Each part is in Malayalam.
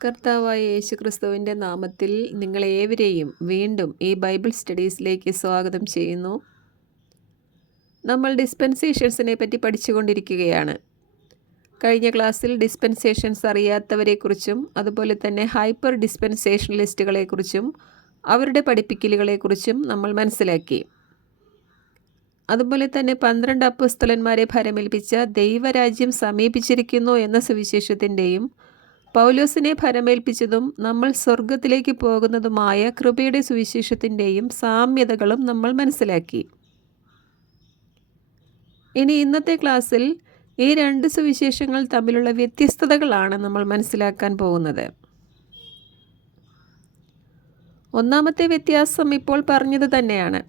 കർത്താവായ യേശുക്രിസ്തുവിൻ്റെ നാമത്തിൽ നിങ്ങളേവരെയും വീണ്ടും ഈ ബൈബിൾ സ്റ്റഡീസിലേക്ക് സ്വാഗതം ചെയ്യുന്നു. നമ്മൾ ഡിസ്പെൻസേഷൻസിനെ പറ്റി പഠിച്ചുകൊണ്ടിരിക്കുകയാണ്. കഴിഞ്ഞ ക്ലാസ്സിൽ ഡിസ്പെൻസേഷൻസ് അറിയാത്തവരെക്കുറിച്ചും അതുപോലെ തന്നെ ഹൈപ്പർ ഡിസ്പെൻസേഷണലിസ്റ്റുകളെക്കുറിച്ചും അവരുടെ പഠിപ്പിക്കലുകളെക്കുറിച്ചും നമ്മൾ മനസ്സിലാക്കി. അതുപോലെ തന്നെ 12 അപ്പോസ്തലന്മാരെ ഭരമേൽപ്പിച്ച ദൈവരാജ്യം സമീപിച്ചിരിക്കുന്നു എന്ന സുവിശേഷത്തിൻ്റെയും പൗലോസിനെ ഭരമേൽപ്പിച്ചതും നമ്മൾ സ്വർഗത്തിലേക്ക് പോകുന്നതുമായ കൃപയുടെ സുവിശേഷത്തിൻ്റെയും സാമ്യതകളും നമ്മൾ മനസ്സിലാക്കി. ഇനി ഇന്നത്തെ ക്ലാസ്സിൽ ഈ രണ്ട് സുവിശേഷങ്ങൾ തമ്മിലുള്ള വ്യത്യസ്തതകളാണ് നമ്മൾ മനസ്സിലാക്കാൻ പോകുന്നത്. ഒന്നാമത്തെ വ്യത്യാസം ഇപ്പോൾ പറഞ്ഞത് തന്നെയാണ്.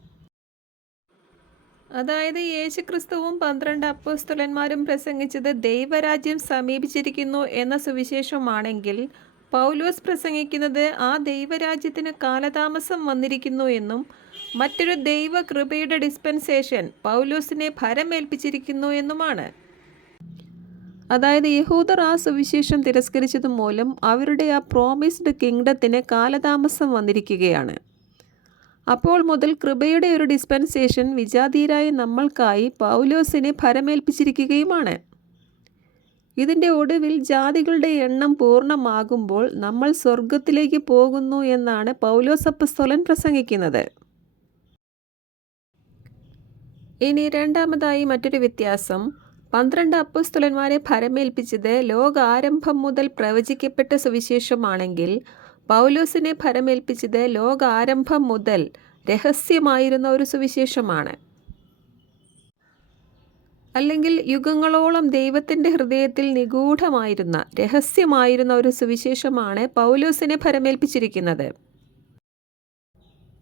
അതായത് യേശുക്രിസ്തുവും 12 അപ്പോസ്തലന്മാരും പ്രസംഗിച്ചത് ദൈവരാജ്യം സമീപിച്ചിരിക്കുന്നു എന്ന സുവിശേഷമാണെങ്കിൽ പൗലോസ് പ്രസംഗിക്കുന്നത് ആ ദൈവരാജ്യത്തിന് കാലതാമസം വന്നിരിക്കുന്നു എന്നും മറ്റൊരു ദൈവകൃപയുടെ ഡിസ്പെൻസേഷൻ പൗലോസിനെ ഭരമേൽപ്പിച്ചിരിക്കുന്നു എന്നുമാണ്. അതായത് യഹൂദർ ആ സുവിശേഷം തിരസ്കരിച്ചതുമൂലം അവരുടെ ആ പ്രോമിസ്ഡ് കിങ്ഡത്തിന് കാലതാമസം വന്നിരിക്കുകയാണ്. അപ്പോൾ മുതൽ കൃപയുടെ ഒരു ഡിസ്പെൻസേഷൻ വിജാതീയരായ നമ്മൾക്കായി പൗലോസിനെ ഭരമേൽപ്പിച്ചിരിക്കുകയുമാണ്. ഇതിൻ്റെ ഒടുവിൽ ജാതികളുടെ എണ്ണം പൂർണ്ണമാകുമ്പോൾ നമ്മൾ സ്വർഗത്തിലേക്ക് പോകുന്നു എന്നാണ് പൗലോസ് അപ്പോസ്തലൻ പ്രസംഗിക്കുന്നത്. ഇനി രണ്ടാമതായി മറ്റൊരു വ്യത്യാസം, 12 അപ്പോസ്തലന്മാരെ ഭരമേൽപ്പിച്ചത് ലോകാരംഭം മുതൽ പ്രവചിക്കപ്പെട്ട സുവിശേഷമാണെങ്കിൽ പൗലോസിനെ ഭരമേൽപ്പിച്ചത് ലോകാരംഭം മുതൽ രഹസ്യമായിരുന്ന ഒരു സുവിശേഷമാണ്. അല്ലെങ്കിൽ യുഗങ്ങളോളം ദൈവത്തിൻ്റെ ഹൃദയത്തിൽ നിഗൂഢമായിരുന്ന രഹസ്യമായിരുന്ന ഒരു സുവിശേഷമാണ് പൗലോസിനെ ഭരമേൽപ്പിച്ചിരിക്കുന്നത്.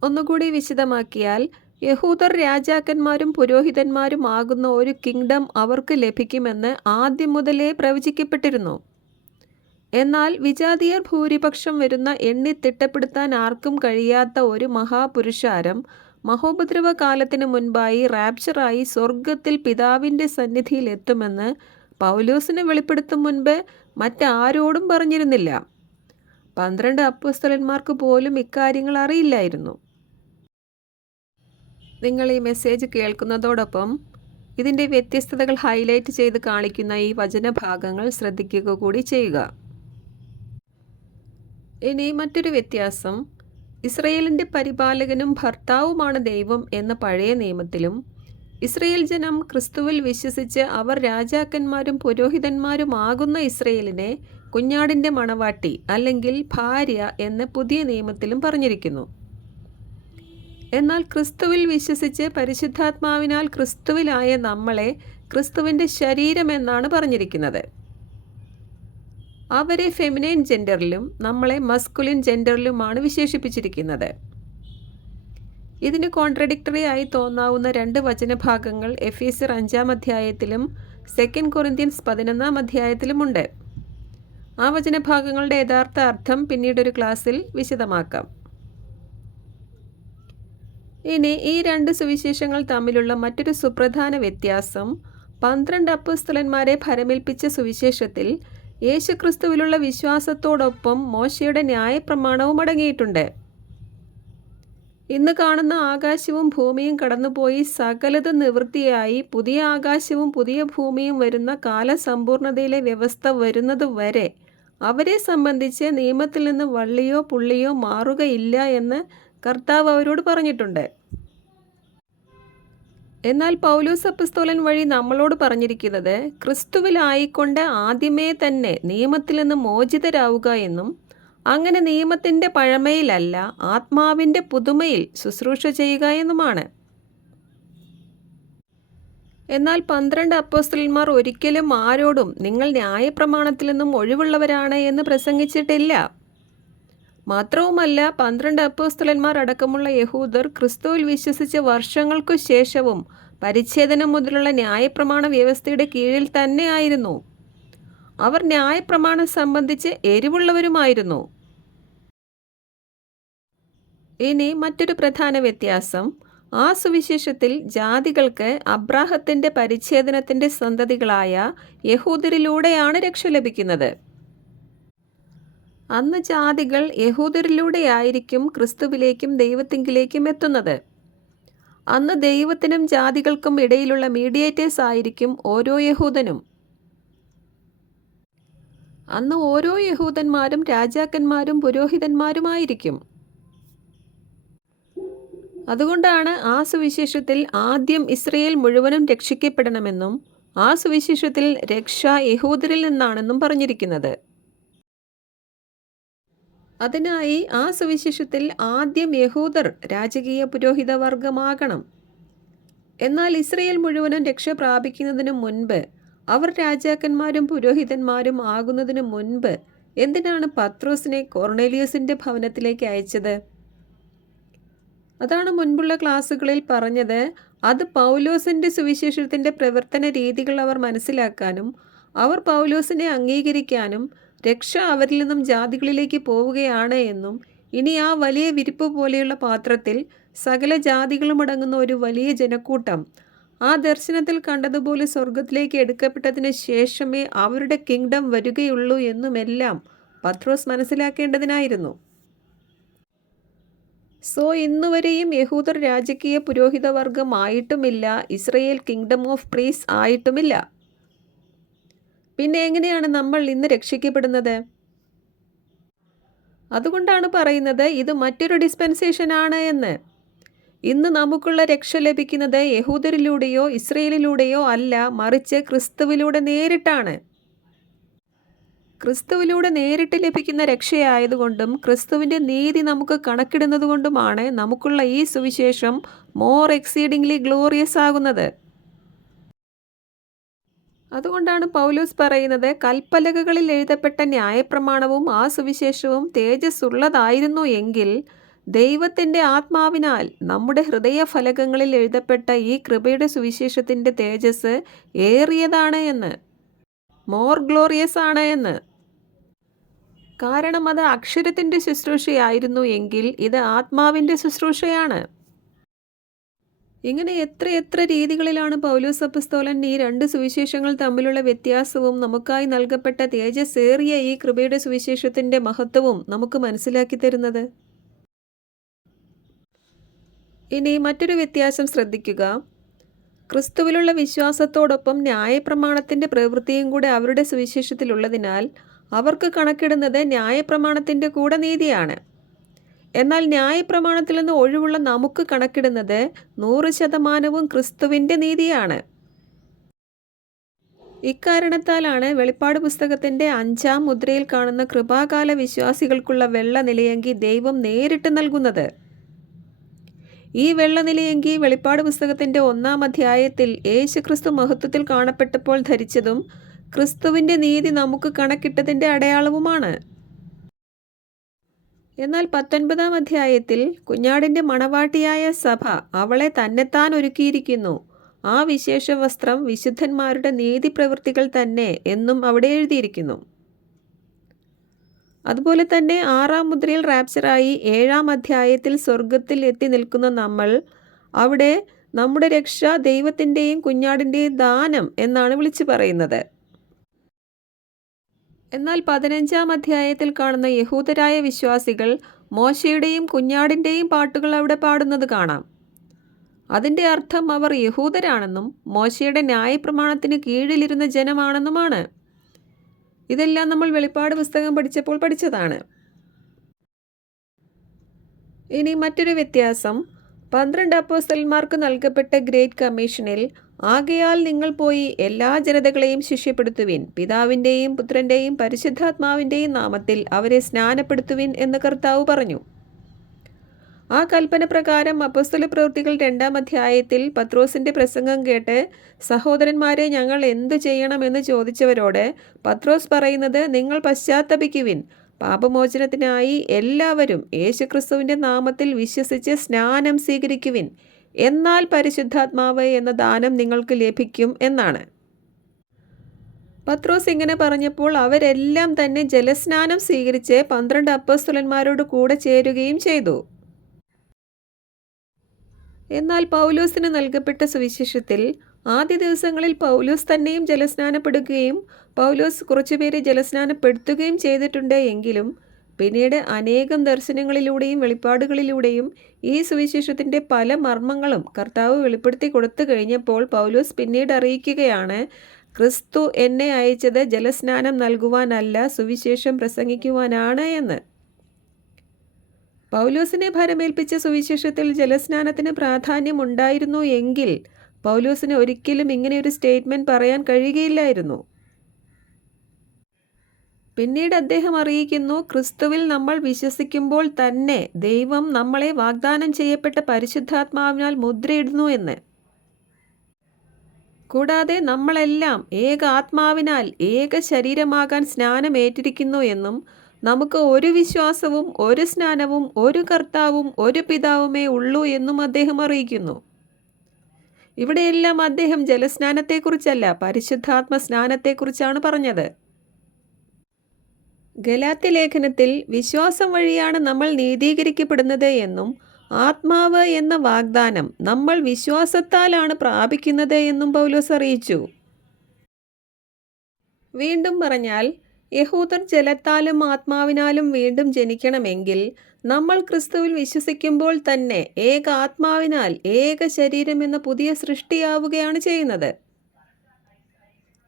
ഒന്നുകൂടി വിശദമാക്കിയാൽ, യഹൂദർ രാജാക്കന്മാരും പുരോഹിതന്മാരും ആകുന്ന ഒരു കിങ്ഡം അവർക്ക് ലഭിക്കുമെന്ന് ആദ്യം മുതലേ പ്രവചിക്കപ്പെട്ടിരുന്നു. എന്നാൽ വിജാതീയർ ഭൂരിപക്ഷം വരുന്ന എണ്ണിത്തിട്ടപ്പെടുത്താൻ ആർക്കും കഴിയാത്ത ഒരു മഹാപുരുഷാരം മഹോപദ്രവ കാലത്തിന് മുൻപായി റാപ്ചറായി സ്വർഗത്തിൽ പിതാവിൻ്റെ സന്നിധിയിൽ എത്തുമെന്ന് പൗലോസിനെ വെളിപ്പെടുത്തും മുൻപ് മറ്റാരോടും പറഞ്ഞിരുന്നില്ല. 12 അപ്പോസ്തലന്മാർക്ക് പോലും ഇക്കാര്യങ്ങൾ അറിയില്ലായിരുന്നു. നിങ്ങൾ ഈ മെസ്സേജ് കേൾക്കുന്നതോടൊപ്പം ഇതിൻ്റെ വ്യത്യസ്തതകൾ ഹൈലൈറ്റ് ചെയ്ത് കാണിക്കുന്ന ഈ വചനഭാഗങ്ങൾ ശ്രദ്ധിക്കുക കൂടി ചെയ്യുക. ഇനി മറ്റൊരു വ്യത്യാസം, ഇസ്രയേലിൻ്റെ പരിപാലകനും ഭർത്താവുമാണ് ദൈവം എന്ന പഴയ നിയമത്തിലും ഇസ്രയേൽ ജനം ക്രിസ്തുവിൽ വിശ്വസിച്ച് അവർ രാജാക്കന്മാരും പുരോഹിതന്മാരുമാകുന്ന ഇസ്രയേലിനെ കുഞ്ഞാടിൻ്റെ മണവാട്ടി അല്ലെങ്കിൽ ഭാര്യ എന്ന് പുതിയ നിയമത്തിലും പറഞ്ഞിരിക്കുന്നു. എന്നാൽ ക്രിസ്തുവിൽ വിശ്വസിച്ച് പരിശുദ്ധാത്മാവിനാൽ ക്രിസ്തുവിലായ നമ്മളെ ക്രിസ്തുവിൻ്റെ ശരീരം എന്നാണ് പറഞ്ഞിരിക്കുന്നത്. അവരെ ഫെമിനൈൻ ജെൻഡറിലും നമ്മളെ മസ്കുലിൻ ജെൻഡറിലുമാണ് വിശേഷിപ്പിച്ചിരിക്കുന്നത്. ഇതിന് കോൺട്രഡിക്ടറി ആയി തോന്നാവുന്ന രണ്ട് വചനഭാഗങ്ങൾ എഫേസ്യർ 5-ാം അധ്യായത്തിലും 2 കൊറിന്ത്യൻസ് 11-ാം അധ്യായത്തിലുമുണ്ട്. ആ വചനഭാഗങ്ങളുടെ യഥാർത്ഥ അർത്ഥം പിന്നീടൊരു ക്ലാസ്സിൽ വിശദമാക്കാം. ഇനി ഈ രണ്ട് സുവിശേഷങ്ങൾ തമ്മിലുള്ള മറ്റൊരു സുപ്രധാന വ്യത്യാസം, 12 അപ്പോസ്തലന്മാരെ ഭരമേൽപ്പിച്ച സുവിശേഷത്തിൽ യേശുക്രിസ്തുവിലുള്ള വിശ്വാസത്തോടൊപ്പം മോശയുടെ ന്യായപ്രമാണവും അടങ്ങിയിട്ടുണ്ട്. ഇന്ന് കാണുന്ന ആകാശവും ഭൂമിയും കടന്നുപോയി സകലതും നിവൃത്തിയായി പുതിയ ആകാശവും പുതിയ ഭൂമിയും വരുന്ന കാലസമ്പൂർണതയിലെ വ്യവസ്ഥ വരുന്നതുവരെ അവരെ സംബന്ധിച്ച് നിയമത്തിൽ നിന്ന് വള്ളിയോ പുള്ളിയോ മാറുകയില്ല എന്ന് കർത്താവ് അവരോട് പറഞ്ഞിട്ടുണ്ട്. എന്നാൽ പൗലോസ് അപ്പോസ്തലൻ വഴി നമ്മളോട് പറഞ്ഞിരിക്കുന്നത് ക്രിസ്തുവിലായിക്കൊണ്ട് ആദ്യമേ തന്നെ നിയമത്തിൽ നിന്ന് മോചിതരാവുക എന്നും അങ്ങനെ നിയമത്തിൻ്റെ പഴമയിലല്ല ആത്മാവിൻ്റെ പുതുമയിൽ ശുശ്രൂഷ ചെയ്യുക എന്നുമാണ്. എന്നാൽ 12 അപ്പോസ്തലന്മാർ ഒരിക്കലും ആരോടും നിങ്ങൾ ന്യായപ്രമാണത്തിൽ നിന്നും ഒഴിവുള്ളവരാണ് എന്ന് പ്രസംഗിച്ചിട്ടില്ല. മാത്രവുമല്ല, 12 അപ്പോസ്തലന്മാർ അടക്കമുള്ള യഹൂദർ ക്രിസ്തുവിൽ വിശ്വസിച്ച വർഷങ്ങൾക്കു ശേഷവും പരിച്ഛേദനം മുതലുള്ള ന്യായപ്രമാണ വ്യവസ്ഥയുടെ കീഴിൽ തന്നെ ആയിരുന്നു. അവർ ന്യായപ്രമാണം സംബന്ധിച്ച് എരിവുള്ളവരുമായിരുന്നു. ഇനി മറ്റൊരു പ്രധാന വ്യത്യാസം, ആ സുവിശേഷത്തിൽ ജാതികൾക്ക് അബ്രാഹത്തിൻ്റെ പരിച്ഛേദനത്തിൻ്റെ സന്തതികളായ യഹൂദരിലൂടെയാണ് രക്ഷ ലഭിക്കുന്നത്. അന്ന് ജാതികൾ യഹൂദരിലൂടെയായിരിക്കും ക്രിസ്തുവിലേക്കും ദൈവത്തിങ്കിലേക്കും എത്തുന്നത്. അന്ന് ദൈവത്തിനും ജാതികൾക്കും ഇടയിലുള്ള മീഡിയേറ്റേഴ്സ് ആയിരിക്കും ഓരോ യഹൂദനും. അന്ന് ഓരോ യഹൂദന്മാരും രാജാക്കന്മാരും പുരോഹിതന്മാരുമായിരിക്കും. അതുകൊണ്ടാണ് ആ സുവിശേഷത്തിൽ ആദ്യം ഇസ്രയേൽ മുഴുവനും രക്ഷിക്കപ്പെടണമെന്നും ആ സുവിശേഷത്തിൽ രക്ഷ യഹൂദരിൽ നിന്നാണെന്നും പറഞ്ഞിരിക്കുന്നത്. അതിനായി ആ സുവിശേഷത്തിൽ ആദ്യം യഹൂദർ രാജകീയ പുരോഹിത വർഗമാകണം. എന്നാൽ ഇസ്രയേൽ മുഴുവനും രക്ഷ പ്രാപിക്കുന്നതിനു മുൻപ്, അവർ രാജാക്കന്മാരും പുരോഹിതന്മാരും ആകുന്നതിനു മുൻപ് എന്തിനാണ് പത്രോസിനെ കൊർണേലിയസിന്റെ ഭവനത്തിലേക്ക് അയച്ചത്? അതാണ് മുൻപുള്ള ക്ലാസ്സുകളിൽ പറഞ്ഞത്. അത് പൗലോസിന്റെ സുവിശേഷത്തിന്റെ പ്രവർത്തന രീതികൾ അവർ മനസ്സിലാക്കാനും അവർ പൗലോസിനെ അംഗീകരിക്കാനും രക്ഷ അവരിൽ നിന്നും ജാതികളിലേക്ക് പോവുകയാണ് എന്നും ഇനി ആ വലിയ വിരിപ്പ് പോലെയുള്ള പാത്രത്തിൽ സകല ജാതികളും അടങ്ങുന്ന ഒരു വലിയ ജനക്കൂട്ടം ആ ദർശനത്തിൽ കണ്ടതുപോലെ സ്വർഗത്തിലേക്ക് എടുക്കപ്പെട്ടതിന് ശേഷമേ അവരുടെ കിങ്ഡം വരികയുള്ളൂ എന്നുമെല്ലാം പത്രോസ് മനസ്സിലാക്കേണ്ടതിനായിരുന്നു. ഇന്നുവരെയും യഹൂദർ രാജകീയ പുരോഹിതവർഗമായിട്ടുമില്ല, ഇസ്രയേൽ കിങ്ഡം ഓഫ് പ്രീസ് ആയിട്ടുമില്ല. പിന്നെ എങ്ങനെയാണ് നമ്മൾ ഇന്ന് രക്ഷിക്കപ്പെടുന്നത്? അതുകൊണ്ടാണ് പറയുന്നത് ഇത് മറ്റൊരു ഡിസ്പെൻസേഷൻ ആണ് എന്ന്. ഇന്ന് നമുക്കുള്ള രക്ഷ ലഭിക്കുന്നത് യഹൂദരിലൂടെയോ ഇസ്രയേലിലൂടെയോ അല്ല, മറിച്ച് ക്രിസ്തുവിലൂടെ നേരിട്ടാണ്. ക്രിസ്തുവിലൂടെ നേരിട്ട് ലഭിക്കുന്ന രക്ഷയായതുകൊണ്ടും ക്രിസ്തുവിൻ്റെ നീതി നമുക്ക് കണക്കിടുന്നതുകൊണ്ടുമാണ് നമുക്കുള്ള ഈ സുവിശേഷം മോർ എക്സീഡിംഗ്ലി ഗ്ലോറിയസ് ആകുന്നത്. അതുകൊണ്ടാണ് പൗലോസ് പറയുന്നത്, കൽപ്പലകകളിൽ എഴുതപ്പെട്ട ന്യായപ്രമാണവും ആ സുവിശേഷവും തേജസ്സുള്ളതായിരുന്നു എങ്കിൽ ദൈവത്തിൻ്റെ ആത്മാവിനാൽ നമ്മുടെ ഹൃദയഫലകങ്ങളിൽ എഴുതപ്പെട്ട ഈ കൃപയുടെ സുവിശേഷത്തിൻ്റെ തേജസ് ഏറിയതാണ് എന്ന്, മോർ ഗ്ലോറിയസ് ആണ് എന്ന്. കാരണം അത് അക്ഷരത്തിൻ്റെ ശുശ്രൂഷയായിരുന്നു എങ്കിൽ ഇത് ആത്മാവിൻ്റെ ശുശ്രൂഷയാണ്. ഇങ്ങനെ എത്ര രീതികളിലാണ് പൗലോസ് അപ്പോസ്തലൻ ഈ രണ്ട് സുവിശേഷങ്ങൾ തമ്മിലുള്ള വ്യത്യാസവും നമുക്കായി നൽകപ്പെട്ട തേജസ്സേറിയ ഈ കൃപയുടെ സുവിശേഷത്തിൻ്റെ മഹത്വവും നമുക്ക് മനസ്സിലാക്കി തരുന്നത്. ഇനി മറ്റൊരു വ്യത്യാസം ശ്രദ്ധിക്കുക. ക്രിസ്തുവിലുള്ള വിശ്വാസത്തോടൊപ്പം ന്യായപ്രമാണത്തിൻ്റെ പ്രവൃത്തിയും കൂടെ അവരുടെ സുവിശേഷത്തിലുള്ളതിനാൽ അവർക്ക് കണക്കിടുന്നത് ന്യായപ്രമാണത്തിൻ്റെ കൂടെ നീതിയാണ്. എന്നാൽ ന്യായപ്രമാണത്തിൽ നിന്ന് ഒഴിവുള്ള നമുക്ക് കണക്കിടുന്നത് 100% ക്രിസ്തുവിൻ്റെ നീതിയാണ്. ഇക്കാരണത്താലാണ് വെളിപ്പാട് പുസ്തകത്തിൻ്റെ 5-ാം മുദ്രയിൽ കാണുന്ന കൃപാകാല വിശ്വാസികൾക്കുള്ള വെള്ള നിലയങ്കി ദൈവം നേരിട്ട് നൽകുന്നത്. ഈ വെള്ള നിലയങ്കി വെളിപ്പാട് പുസ്തകത്തിൻ്റെ 1-ാം അധ്യായത്തിൽ യേശുക്രിസ്തു മഹത്വത്തിൽ കാണപ്പെട്ടപ്പോൾ ധരിച്ചതും ക്രിസ്തുവിൻ്റെ നീതി നമുക്ക് കണക്കിട്ടതിൻ്റെ അടയാളവുമാണ്. എന്നാൽ 19-ാം അധ്യായത്തിൽ കുഞ്ഞാടിൻ്റെ മണവാട്ടിയായ സഭ അവളെ തന്നെത്താൻ ഒരുക്കിയിരിക്കുന്നു, ആ വിശേഷ വസ്ത്രം വിശുദ്ധന്മാരുടെ നീതിപ്രവൃത്തികൾ തന്നെ എന്നും അവിടെ എഴുതിയിരിക്കുന്നു. അതുപോലെ തന്നെ 6-ാം മുദ്രയിൽ റാപ്ചറായി 7-ാം അധ്യായത്തിൽ സ്വർഗത്തിൽ എത്തി നിൽക്കുന്ന നമ്മൾ അവിടെ നമ്മുടെ രക്ഷ ദൈവത്തിൻ്റെയും കുഞ്ഞാടിൻ്റെയും ദാനം എന്നാണ് വിളിച്ചു പറയുന്നത്. എന്നാൽ 15-ാം അധ്യായത്തിൽ കാണുന്ന യഹൂദരായ വിശ്വാസികൾ മോശയുടെയും കുഞ്ഞാടിൻ്റെയും പാട്ടുകൾ അവിടെ പാടുന്നത് കാണാം. അതിൻ്റെ അർത്ഥം അവർ യഹൂദരാണെന്നും മോശയുടെ ന്യായപ്രമാണത്തിന് കീഴിലിരുന്ന ജനമാണെന്നുമാണ്. ഇതെല്ലാം നമ്മൾ വെളിപ്പാട് പുസ്തകം പഠിച്ചപ്പോൾ പഠിച്ചതാണ്. ഇനി മറ്റൊരു വ്യത്യാസം, 12 അപ്പോസ്തലന്മാർക്ക് നൽകപ്പെട്ട ഗ്രേറ്റ് കമ്മീഷനിൽ ആകയാൽ നിങ്ങൾ പോയി എല്ലാ ജനതകളെയും ശിഷ്യപ്പെടുത്തുവിൻ, പിതാവിൻ്റെയും പുത്രൻ്റെയും പരിശുദ്ധാത്മാവിൻ്റെയും നാമത്തിൽ അവരെ സ്നാനപ്പെടുത്തുവിൻ എന്ന് കർത്താവ് പറഞ്ഞു. ആ കൽപ്പന പ്രകാരം അപ്പോസ്തല പ്രവൃത്തികൾ 2-ാം അധ്യായത്തിൽ പത്രോസിൻ്റെ പ്രസംഗം കേട്ട് സഹോദരന്മാരെ ഞങ്ങൾ എന്തു ചെയ്യണമെന്ന് ചോദിച്ചവരോട് പത്രോസ് പറയുന്നത്, നിങ്ങൾ പശ്ചാത്തപിക്കുവിൻ, പാപമോചനത്തിനായി എല്ലാവരും യേശുക്രിസ്തുവിൻ്റെ നാമത്തിൽ വിശ്വസിച്ച് സ്നാനം സ്വീകരിക്കുവിൻ, എന്നാൽ പരിശുദ്ധാത്മാവ് എന്ന ദാനം നിങ്ങൾക്ക് ലഭിക്കും എന്നാണ്. പത്രോസ് ഇങ്ങനെ പറഞ്ഞപ്പോൾ അവരെല്ലാം തന്നെ ജലസ്നാനം സ്വീകരിച്ച് 12 അപ്പോസ്തലന്മാരോട് കൂടെ ചേരുകയും ചെയ്തു. എന്നാൽ പൗലോസിന് നൽകപ്പെട്ട സുവിശേഷത്തിൽ ആദ്യ ദിവസങ്ങളിൽ പൗലോസ് തന്നെയും ജലസ്നാനപ്പെടുകയും പൗലോസ് കുറച്ചുപേരെ ജലസ്നാനപ്പെടുത്തുകയും ചെയ്തിട്ടുണ്ട് എങ്കിലും പിന്നീട് അനേകം ദർശനങ്ങളിലൂടെയും വെളിപ്പാടുകളിലൂടെയും ഈ സുവിശേഷത്തിൻ്റെ പല മർമ്മങ്ങളും കർത്താവ് വെളിപ്പെടുത്തി കൊടുത്തു കഴിഞ്ഞപ്പോൾ പൗലോസ് പിന്നീട് അറിയിക്കുകയാണ്, ക്രിസ്തു എന്നെ അയച്ചത് ജലസ്നാനം നൽകുവാനല്ല, സുവിശേഷം പ്രസംഗിക്കുവാനാണ് എന്ന്. പൗലോസിനെ ഭരമേൽപ്പിച്ച സുവിശേഷത്തിൽ ജലസ്നാനത്തിന് പ്രാധാന്യം ഉണ്ടായിരുന്നു എങ്കിൽ പൗലോസിന് ഒരിക്കലും ഇങ്ങനെയൊരു സ്റ്റേറ്റ്മെൻറ്റ് പറയാൻ കഴിയുകയില്ലായിരുന്നു. പിന്നീട് അദ്ദേഹം അറിയിക്കുന്നു, ക്രിസ്തുവിൽ നമ്മൾ വിശ്വസിക്കുമ്പോൾ തന്നെ ദൈവം നമ്മളെ വാഗ്ദാനം ചെയ്യപ്പെട്ട പരിശുദ്ധാത്മാവിനാൽ മുദ്രയിടുന്നു എന്ന്. കൂടാതെ നമ്മളെല്ലാം ഏക ആത്മാവിനാൽ ഏക ശരീരമാകാൻ സ്നാനമേറ്റിരിക്കുന്നു എന്നും നമുക്ക് ഒരു വിശ്വാസവും ഒരു സ്നാനവും ഒരു കർത്താവും ഒരു പിതാവുമേ ഉള്ളൂ എന്നും അദ്ദേഹം അറിയിക്കുന്നു. ഇവിടെയെല്ലാം അദ്ദേഹം ജലസ്നാനത്തെക്കുറിച്ചല്ല, പരിശുദ്ധാത്മ സ്നാനത്തെക്കുറിച്ചാണ് പറഞ്ഞത്. ഗലാത്യ ലേഖനത്തിൽ വിശ്വാസം വഴിയാണ് നമ്മൾ നീതീകരിക്കപ്പെടുന്നത് എന്നും ആത്മാവ് എന്ന വാഗ്ദാനം നമ്മൾ വിശ്വാസത്താലാണ് പ്രാപിക്കുന്നത് എന്നും പൗലോസ് അറിയിച്ചു. വീണ്ടും പറഞ്ഞാൽ, യഹൂദർ ജലത്താലും ആത്മാവിനാലും വീണ്ടും ജനിക്കണമെങ്കിൽ നമ്മൾ ക്രിസ്തുവിൽ വിശ്വസിക്കുമ്പോൾ തന്നെ ഏക ആത്മാവിനാൽ ഏക ശരീരം എന്ന പുതിയ സൃഷ്ടിയാവുകയാണ് ചെയ്യുന്നത്.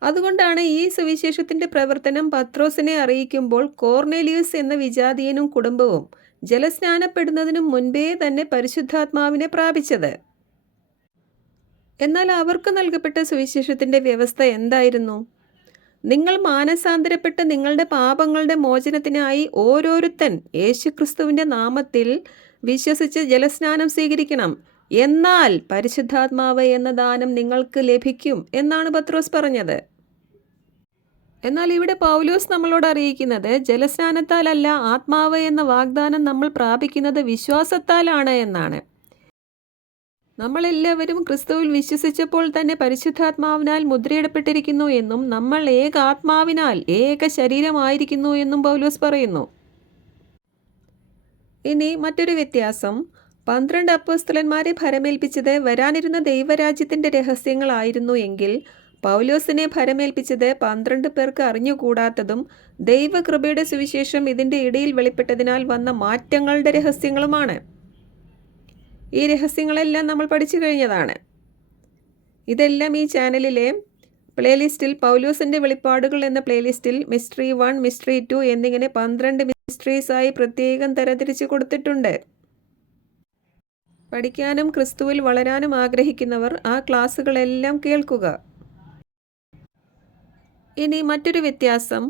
അതുകൊണ്ടാണ് ഈ സുവിശേഷത്തിൻ്റെ പ്രവർത്തനം പത്രോസിനെ അറിയിക്കുമ്പോൾ കോർണേലിയൂസ് എന്ന വിജാതീയനും കുടുംബവും ജലസ്നാനപ്പെടുന്നതിനു മുൻപേ തന്നെ പരിശുദ്ധാത്മാവിനെ പ്രാപിച്ചത്. എന്നാൽ അവർക്ക് നൽകപ്പെട്ട സുവിശേഷത്തിൻ്റെ വ്യവസ്ഥ എന്തായിരുന്നു? നിങ്ങൾ മാനസാന്തരപ്പെട്ട് നിങ്ങളുടെ പാപങ്ങളുടെ മോചനത്തിനായി ഓരോരുത്തൻ യേശുക്രിസ്തുവിൻ്റെ നാമത്തിൽ വിശ്വസിച്ച് ജലസ്നാനം സ്വീകരിക്കണം, എന്നാൽ പരിശുദ്ധാത്മാവ് എന്ന ദാനം നിങ്ങൾക്ക് ലഭിക്കും എന്നാണ് പത്രോസ് പറഞ്ഞത്. എന്നാൽ ഇവിടെ പൗലോസ് നമ്മളോട് അറിയിക്കുന്നത് ജലസ്നാനത്താലല്ല, ആത്മാവ് എന്ന വാഗ്ദാനം നമ്മൾ പ്രാപിക്കുന്നത് വിശ്വാസത്താലാണ് എന്നാണ്. നമ്മളെല്ലാവരും ക്രിസ്തുവിൽ വിശ്വസിച്ചപ്പോൾ തന്നെ പരിശുദ്ധാത്മാവിനാൽ മുദ്രയിടപ്പെട്ടിരിക്കുന്നു എന്നും നമ്മൾ ഏക ആത്മാവിനാൽ ഏക ശരീരമായിരിക്കുന്നു എന്നും പൗലോസ് പറയുന്നു. ഇനി മറ്റൊരു വ്യത്യാസം, 12 അപ്പോസ്തലന്മാരെ ഭരമേൽപ്പിച്ചത് വരാനിരുന്ന ദൈവരാജ്യത്തിൻ്റെ രഹസ്യങ്ങളായിരുന്നു എങ്കിൽ പൗലോസിനെ ഭരമേൽപ്പിച്ചത് 12 പേർക്ക് അറിഞ്ഞുകൂടാത്തതും ദൈവകൃപയുടെ സുവിശേഷം ഇതിൻ്റെ ഇടയിൽ വെളിപ്പെട്ടതിനാൽ വന്ന മാറ്റങ്ങളുടെ രഹസ്യങ്ങളുമാണ്. ഈ രഹസ്യങ്ങളെല്ലാം നമ്മൾ പഠിച്ചു കഴിഞ്ഞതാണ്. ഇതെല്ലാം ഈ ചാനലിലെ പ്ലേലിസ്റ്റിൽ പൗലോസിൻ്റെ വെളിപ്പാടുകൾ എന്ന പ്ലേലിസ്റ്റിൽ മിസ്റ്ററി 1, മിസ്റ്ററി 2 എന്നിങ്ങനെ 12 മിസ്റ്ററീസായി പ്രത്യേകം തരംതിരിച്ച് കൊടുത്തിട്ടുണ്ട്. പഠിക്കാനും ക്രിസ്തുവിൽ വളരാനും ആഗ്രഹിക്കുന്നവർ ആ ക്ലാസ്സുകളെല്ലാം കേൾക്കുക. ഇനി മറ്റൊരു വ്യത്യാസം,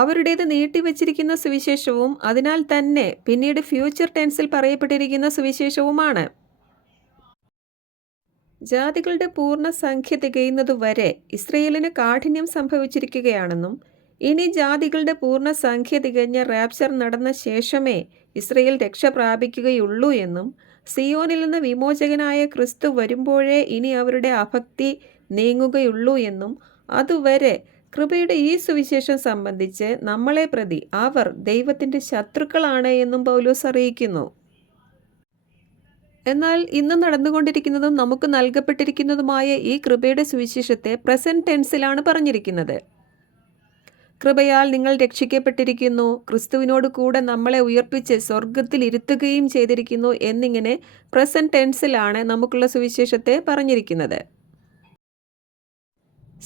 അവരുടേത് നീട്ടിവച്ചിരിക്കുന്ന സുവിശേഷവും അതിനാൽ തന്നെ പിന്നീട് ഫ്യൂച്ചർ ടെൻസിൽ പറയപ്പെട്ടിരിക്കുന്ന സുവിശേഷവുമാണ്. ജാതികളുടെ പൂർണ്ണ സംഖ്യ തികയുന്നതുവരെ ഇസ്രയേലിന് കാഠിന്യം സംഭവിച്ചിരിക്കുകയാണെന്നും ഇനി ജാതികളുടെ പൂർണ്ണ സംഖ്യ തികഞ്ഞ റാപ്ചർ നടന്ന ശേഷമേ ഇസ്രയേൽ രക്ഷ പ്രാപിക്കുകയുള്ളൂ എന്നും സിയോനിൽ നിന്ന് വിമോചകനായ ക്രിസ്തു വരുമ്പോഴേ ഇനി അവരുടെ അഭക്തി നീങ്ങുകയുള്ളൂ എന്നും അതുവരെ കൃപയുടെ ഈ സുവിശേഷം സംബന്ധിച്ച് നമ്മളെ പ്രതി അവർ ദൈവത്തിൻ്റെ ശത്രുക്കളാണ് എന്നും പൗലോസ് അറിയിക്കുന്നു. എന്നാൽ ഇന്ന് നടന്നുകൊണ്ടിരിക്കുന്നതും നമുക്ക് നൽകപ്പെട്ടിരിക്കുന്നതുമായ ഈ കൃപയുടെ സുവിശേഷത്തെ പ്രസന്റ് ടെൻസിലാണ് പറഞ്ഞിരിക്കുന്നത്. കൃപയാൽ നിങ്ങൾ രക്ഷിക്കപ്പെട്ടിരിക്കുന്നു, ക്രിസ്തുവിനോട് കൂടെ നമ്മളെ ഉയർപ്പിച്ച് സ്വർഗത്തിൽ ഇരുത്തുകയും ചെയ്തിരിക്കുന്നു എന്നിങ്ങനെ പ്രസന്റ് ടെൻസിലാണ് നമുക്കുള്ള സുവിശേഷത്തെ പറഞ്ഞിരിക്കുന്നത്.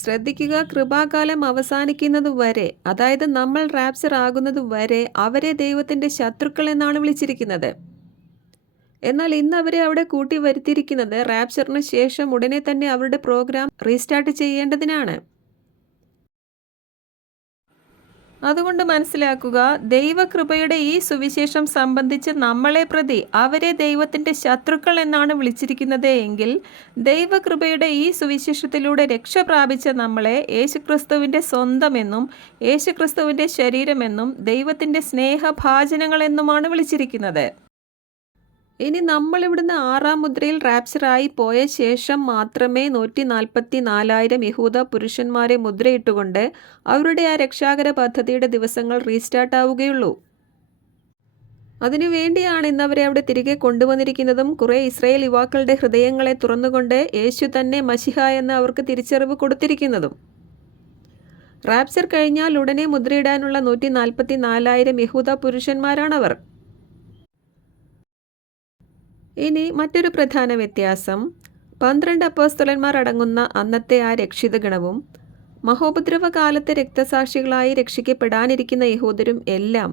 ശ്രദ്ധിക്കുക, കൃപാകാലം അവസാനിക്കുന്നത് വരെ, അതായത് നമ്മൾ റാപ്ചർ ആകുന്നത് വരെ അവരെ ദൈവത്തിൻ്റെ ശത്രുക്കൾ എന്നാണ് വിളിച്ചിരിക്കുന്നത്. എന്നാൽ ഇന്ന് അവരെ അവിടെ കൂട്ടി വരുത്തിയിരിക്കുന്നത് റാപ്ചറിന് ശേഷം ഉടനെ തന്നെ അവരുടെ പ്രോഗ്രാം റീസ്റ്റാർട്ട് ചെയ്യേണ്ടതിനാണ്. അതുകൊണ്ട് മനസ്സിലാക്കുക, ദൈവകൃപയുടെ ഈ സുവിശേഷം സംബന്ധിച്ച് നമ്മളെ പ്രതി അവരെ ദൈവത്തിൻ്റെ ശത്രുക്കൾ എന്നാണ് വിളിച്ചിരിക്കുന്നത് എങ്കിൽ ദൈവകൃപയുടെ ഈ സുവിശേഷത്തിലൂടെ രക്ഷ പ്രാപിച്ച നമ്മളെ യേശുക്രിസ്തുവിൻ്റെ സ്വന്തമെന്നും യേശുക്രിസ്തുവിൻ്റെ ശരീരമെന്നും ദൈവത്തിൻ്റെ സ്നേഹഭാജനങ്ങളെന്നുമാണ് വിളിച്ചിരിക്കുന്നത്. ഇനി നമ്മളിവിടുന്ന് 6-ാം മുദ്രയിൽ റാപ്ചറായി പോയ ശേഷം മാത്രമേ 144,000 യഹൂദ പുരുഷന്മാരെ മുദ്രയിട്ടുകൊണ്ട് അവരുടെ ആ രക്ഷാകര പദ്ധതിയുടെ ദിവസങ്ങൾ റീസ്റ്റാർട്ട് ആവുകയുള്ളൂ. അതിനുവേണ്ടിയാണ് ഇന്നവരെ അവിടെ തിരികെ കൊണ്ടുവന്നിരിക്കുന്നതും കുറേ ഇസ്രായേൽ യുവാക്കളുടെ ഹൃദയങ്ങളെ തുറന്നുകൊണ്ട് യേശു തന്നെ മശിഹ എന്ന് അവർക്ക് തിരിച്ചറിവ് കൊടുത്തിരിക്കുന്നതും. റാപ്ചർ കഴിഞ്ഞാൽ ഉടനെ മുദ്രയിടാനുള്ള 144,000 യഹൂദ പുരുഷന്മാരാണവർ. ഇനി മറ്റൊരു പ്രധാന വ്യത്യാസം, 12 അപ്പോസ്തലന്മാർ അടങ്ങുന്ന അന്നത്തെ ആ രക്ഷിതഗണവും മഹോപദ്രവ കാലത്തെ രക്തസാക്ഷികളായി രക്ഷിക്കപ്പെടാനിരിക്കുന്ന യഹൂദരും എല്ലാം